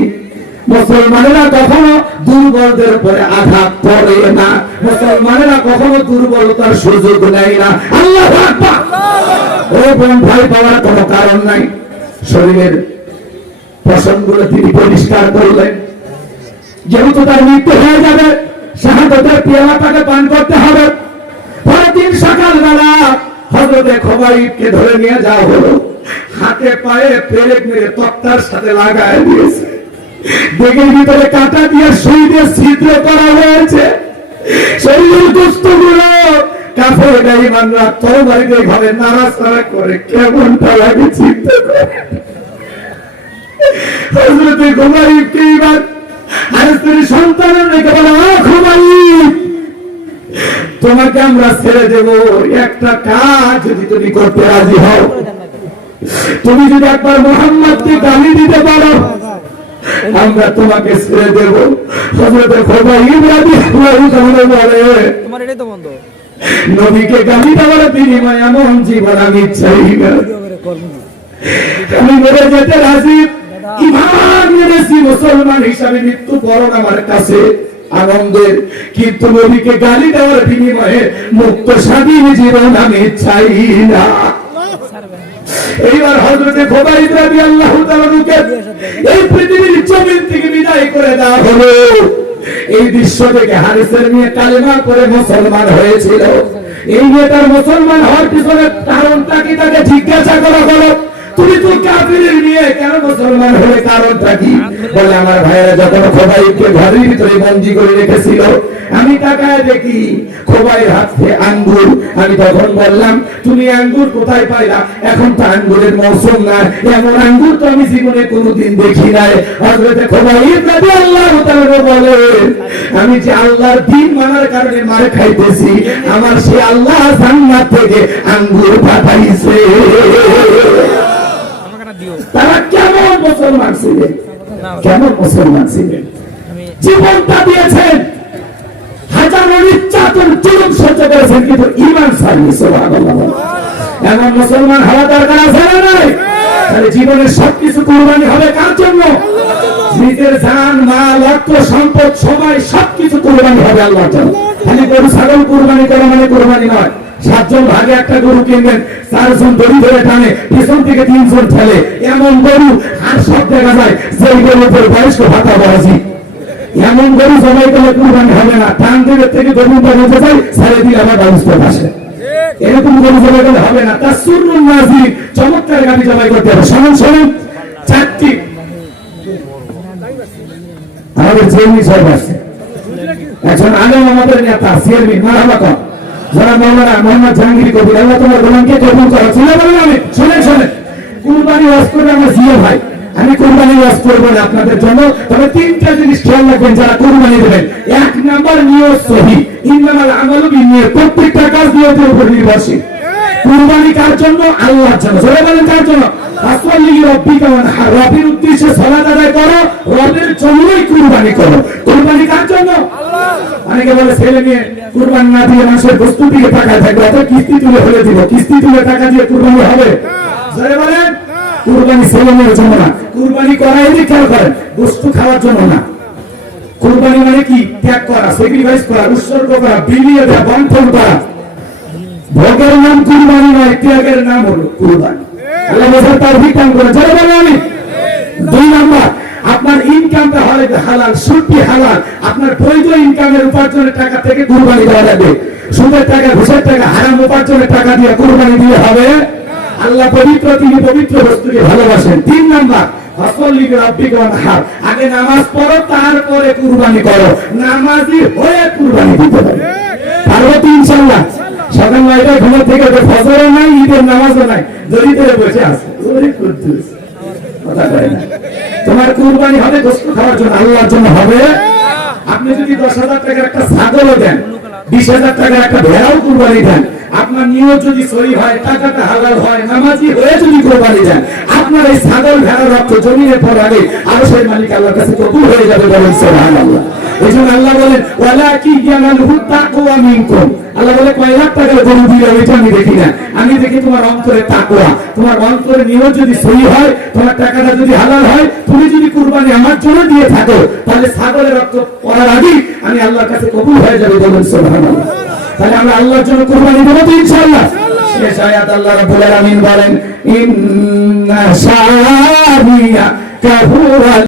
মুসলমানেরা কখনো দুর্বলদের উপরে আঘাত করে না, মুসলমানেরা কখনো দুর্বলতার সুযোগ নেয় না। আল্লাহু আকবার। ও বোন, ভয় পাওয়ার কোনো কারণ নাই। শরীরের পশমগুলো তিনি পরিষ্কার করলেন, যেহেতু তার মৃত্যু হয়ে যাবে, শাহাদাতের পেয়ালাটাকে পান করতে হবে। পরের দিন সকালবেলা হযরতে খুবাইবকে ধরে নিয়ে যাওয়া হলো, হাতে পায়ে পেরেক মেরে তক্তার সাথে লাগায় দিয়েছে, বেগের ভিতরে কাঁটা দিয়ে সুই দিয়ে ছিদ্র করা হয়েছে। শরীরের গোশতগুলো কাফের বেঈমানরা তরবারিতে ঘরে নাড়াচাড়া করে, কেমনটা লাগে চিন্তা করে। হযরতে খুবাইবকে এবার হারেসের সন্তানের রেখে বলে, ও খুবাইব, তোমাকে আমরা ছেড়ে দেব একটা কাজ যদি তুমি করতে রাজি হও। তুমি যদি একবার মুহাম্মদকে গালি দিতে পারো, আমরা তোমাকে ছেড়ে দেব। হযরতে খুবাইব রাদিয়াল্লাহু তাআলা বলে, তোমার এটাই তো বন্ধ, নবীকে গালি দেওয়ার বিনিময়ে এমন জীবন আমি চাই না। আমি মরে যেতে রাজি, ঈমান এনেছি, মুসলমান হিসাবে মৃত্যুবরণ আমার কাছে আনন্দের, কিন্তু নবীকে গালি দেওয়ার বিনিময়ে মুক্ত স্বাধীন জীবন আমি চাই না। এইবার হযরতে খুবাইব রাদিয়াল্লাহু তাআলাকে এই পৃথিবীর জমিন থেকে বিদায় করে দেওয়া হলো। এই দৃশ্য থেকে হারেসের মেয়ে কালেমা করে মুসলমান হয়েছিল। এই মেয়েটার মুসলমান হওয়ার পিছনে কারণটা কি তাকে জিজ্ঞাসা করা হলো, তুমি তো কাফিরের মেয়ে, কেন মুসলমান হলে কারণটা কি? বলে, আমার ভাইয়েরা যখন খুবাইবকে ঘরের ভিতরে বন্দী করে রেখেছিল, আমি তাকায় দেখি খুবাইব হাতে আঙ্গুর। আমি তখন বললাম, তুমি আঙ্গুর কোথায় পাইলা? এখন তো আঙ্গুরের মৌসুম না, এমন আঙ্গুর তো আমি জীবনে কোনোদিন দেখি নাই। হযরতে খুবাইব রাদিয়াল্লাহু তাআলা বলে, আমি যে আল্লাহর দ্বীন মানার কারণে মার খাইতেছি, আমার সেই আল্লাহ জান্নাত থেকে আঙ্গুর পাঠাইছে। তারা কেমন মুসলমান ছিলেন, কেমন মুসলমান ছিলেন, জীবনটা দিয়েছেন, হাজারো নির্যাতন জুলুম সহ্য করেছেন, কিন্তু ঈমান ছাড়েনি। সুবহানাল্লাহ। এমন মুসলমান হওয়া দরকার আছে না নাই? তাহলে জীবনের সবকিছু কুরবানি হবে কার জন্য? নিজের জান, মাল, অর্থ, সম্পদ, সময় সবকিছু কুরবানি হবে আল্লাহর জন্য। খালি গরু ছাগল কুরবানি করা মানে কুরবানি নয়। 7 জন ভাগে একটা গরু কিনবেন, 4 জন দড়ি ধরে টানে, পিছন থেকে 3 জন ঠেলে, এমন গরু আর সব দেখা যায় যে গরুর উপর বয়স্ক ভাতা বাড়াছি। এমন গরু জবাই করলে কুরবানি হবে না, টান দেবের থেকে গরুটা বেঁচে যায়, ছেড়ে দিলে আবার ব্যবস্থা আসে। এরকম গরু জবাই করলে হবে না। তার সুন্নুন নাজির চমৎকার গাড়ি জবাই করতে হবে। শোনেন শোনেন, 4টি আমাদের চেয়ারম্যান সাহেব আছে, একজন আলেম আমাদের নেতা চেয়ারম্যান মারাবা কর, যারা মাওলানা মোহাম্মদ জাহাঙ্গীর কবির, আল্লাহ তোমার গোলামকে কবুল করো। ছিল বলেন আমি, শোনেন শোনেন, কুরবানি ওয়াজ করবে আমার জিয়া ভাই, আমি কুরবানি ওয়াজ করবো না আপনাদের জন্য, তবে 3টা জিনিস খেয়াল রাখবেন যারা কুরবানি দেবেন। 1 নাম্বার, নিয়ত সহিহ, ইন্নামাল আমালু বিন্নিয়াত, প্রত্যেকটা কাজ নিয়তের উপর নির্ভরশীল। কুরবানি কার জন্য? আল্লাহর জন্য। সবাই বলেন কার জন্য? ফাসল্লি লিরাব্বিকা ওয়ানহার, রবের উদ্দেশ্যে সালাত আদায় করো, রবের জন্যই কুরবানি করো। কুরবানি কার জন্য? আল্লাহ। অনেকে বলে ছেলে মেয়ে কুরবানি না দিয়ে মানুষের বস্তু দিকে টাকা থাকবে, অত কিস্তি তুলে ফেলে দিব, কিস্তি তুলে টাকা দিয়ে কুরবানি হবে? সবাই বলেন কুরবানি ছেলে মেয়ের জন্য না, কুরবানি করা এদিকে খেয়াল করেন, বস্তু খাওয়ার জন্য না। কুরবানি মানে কি? ত্যাগ করা, স্যাক্রিফাইস করা, উৎসর্গ করা, বিলিয়ে দেওয়া, বন্টন করা। ভোগের নাম কুরবানি নয়, ত্যাগের নাম হলো কুরবানি। আল্লাহ বলেন তাওহীদ দান করে, যারা বলে আমি। 2 নাম্বার, আপনার ইনকামটা হবে হালাল, সুদটি হালাল। আপনার বৈধ ইনকামের উপার্জনের টাকা থেকে কুরবানি দেওয়া যাবে। সুদের টাকা, ঘুষের টাকা, হারাম উপার্জনের টাকা দিয়ে কুরবানি দিয়ে হবে। আল্লাহ পবিত্র, তিনি পবিত্র বস্তুকে ভালোবাসেন। 3 নাম্বার, ফাসল্লি লিরাব্বিকা ওয়ানহার, আগে নামাজ পড়ো, তারপরে কুরবানি করো। নামাজি হয়ে কুরবানি দিতে হবে, পারবো তো ইনশাআল্লাহ? সকাল 9টায় ঘুম থেকে ফজরও নাই, ঈদের নামাজও নাই, দরিদ্রে বসে আছে। ওরে কুদ্দুস, কথা কয় না। তোমার কুরবানি হবে গোশত খাওয়ার জন্য, আল্লাহর জন্য হবে। আপনি যদি 10,000 টাকার একটা ছাগলও দেন, 20,000 টাকার একটা ভেড়াও কুরবানি দেন, আপনার নিয়ত যদি সহি হয়, টাকাটা হালাল হয়, নামাজি হয়ে যদি কুরবানি দেন, আপনার এই ছাগল ভেড়ার রক্ত জমিনে পড়ার আগে আরশের মালিক আল্লাহর কাছে কবুল হয়ে যাবে, বলেন সুবহানাল্লাহ। এই জন্য আল্লাহ বলেন ওয়ালাকিন ইয়ানালহু তাকওয়া মিনকুম। আল্লাহ বলে কয় লাখ টাকার গরু দিলে ওইটা আমি দেখি না, আমি দেখি তোমার অন্তরে তাকওয়া। তোমার অন্তরে নিয়ত যদি সহি হয়, তোমার টাকাটা যদি হালাল হয়, তুমি যদি কুরবানি আমার জন্য দিয়ে থাকো, তাহলে ছাগলের রক্ত পড়ার আগে আমি আল্লাহর কাছে কবুল হয়ে যাবে, বলেন সুবহানাল্লাহ। তাহলে আমরা আল্লাহর জন্য কুরবানি দেব তো ইনশাআল্লাহ। শেষ আয়াত আল্লাহ রাব্বুল আলামিন বলেন ইন্না শানিয়াকা হুয়া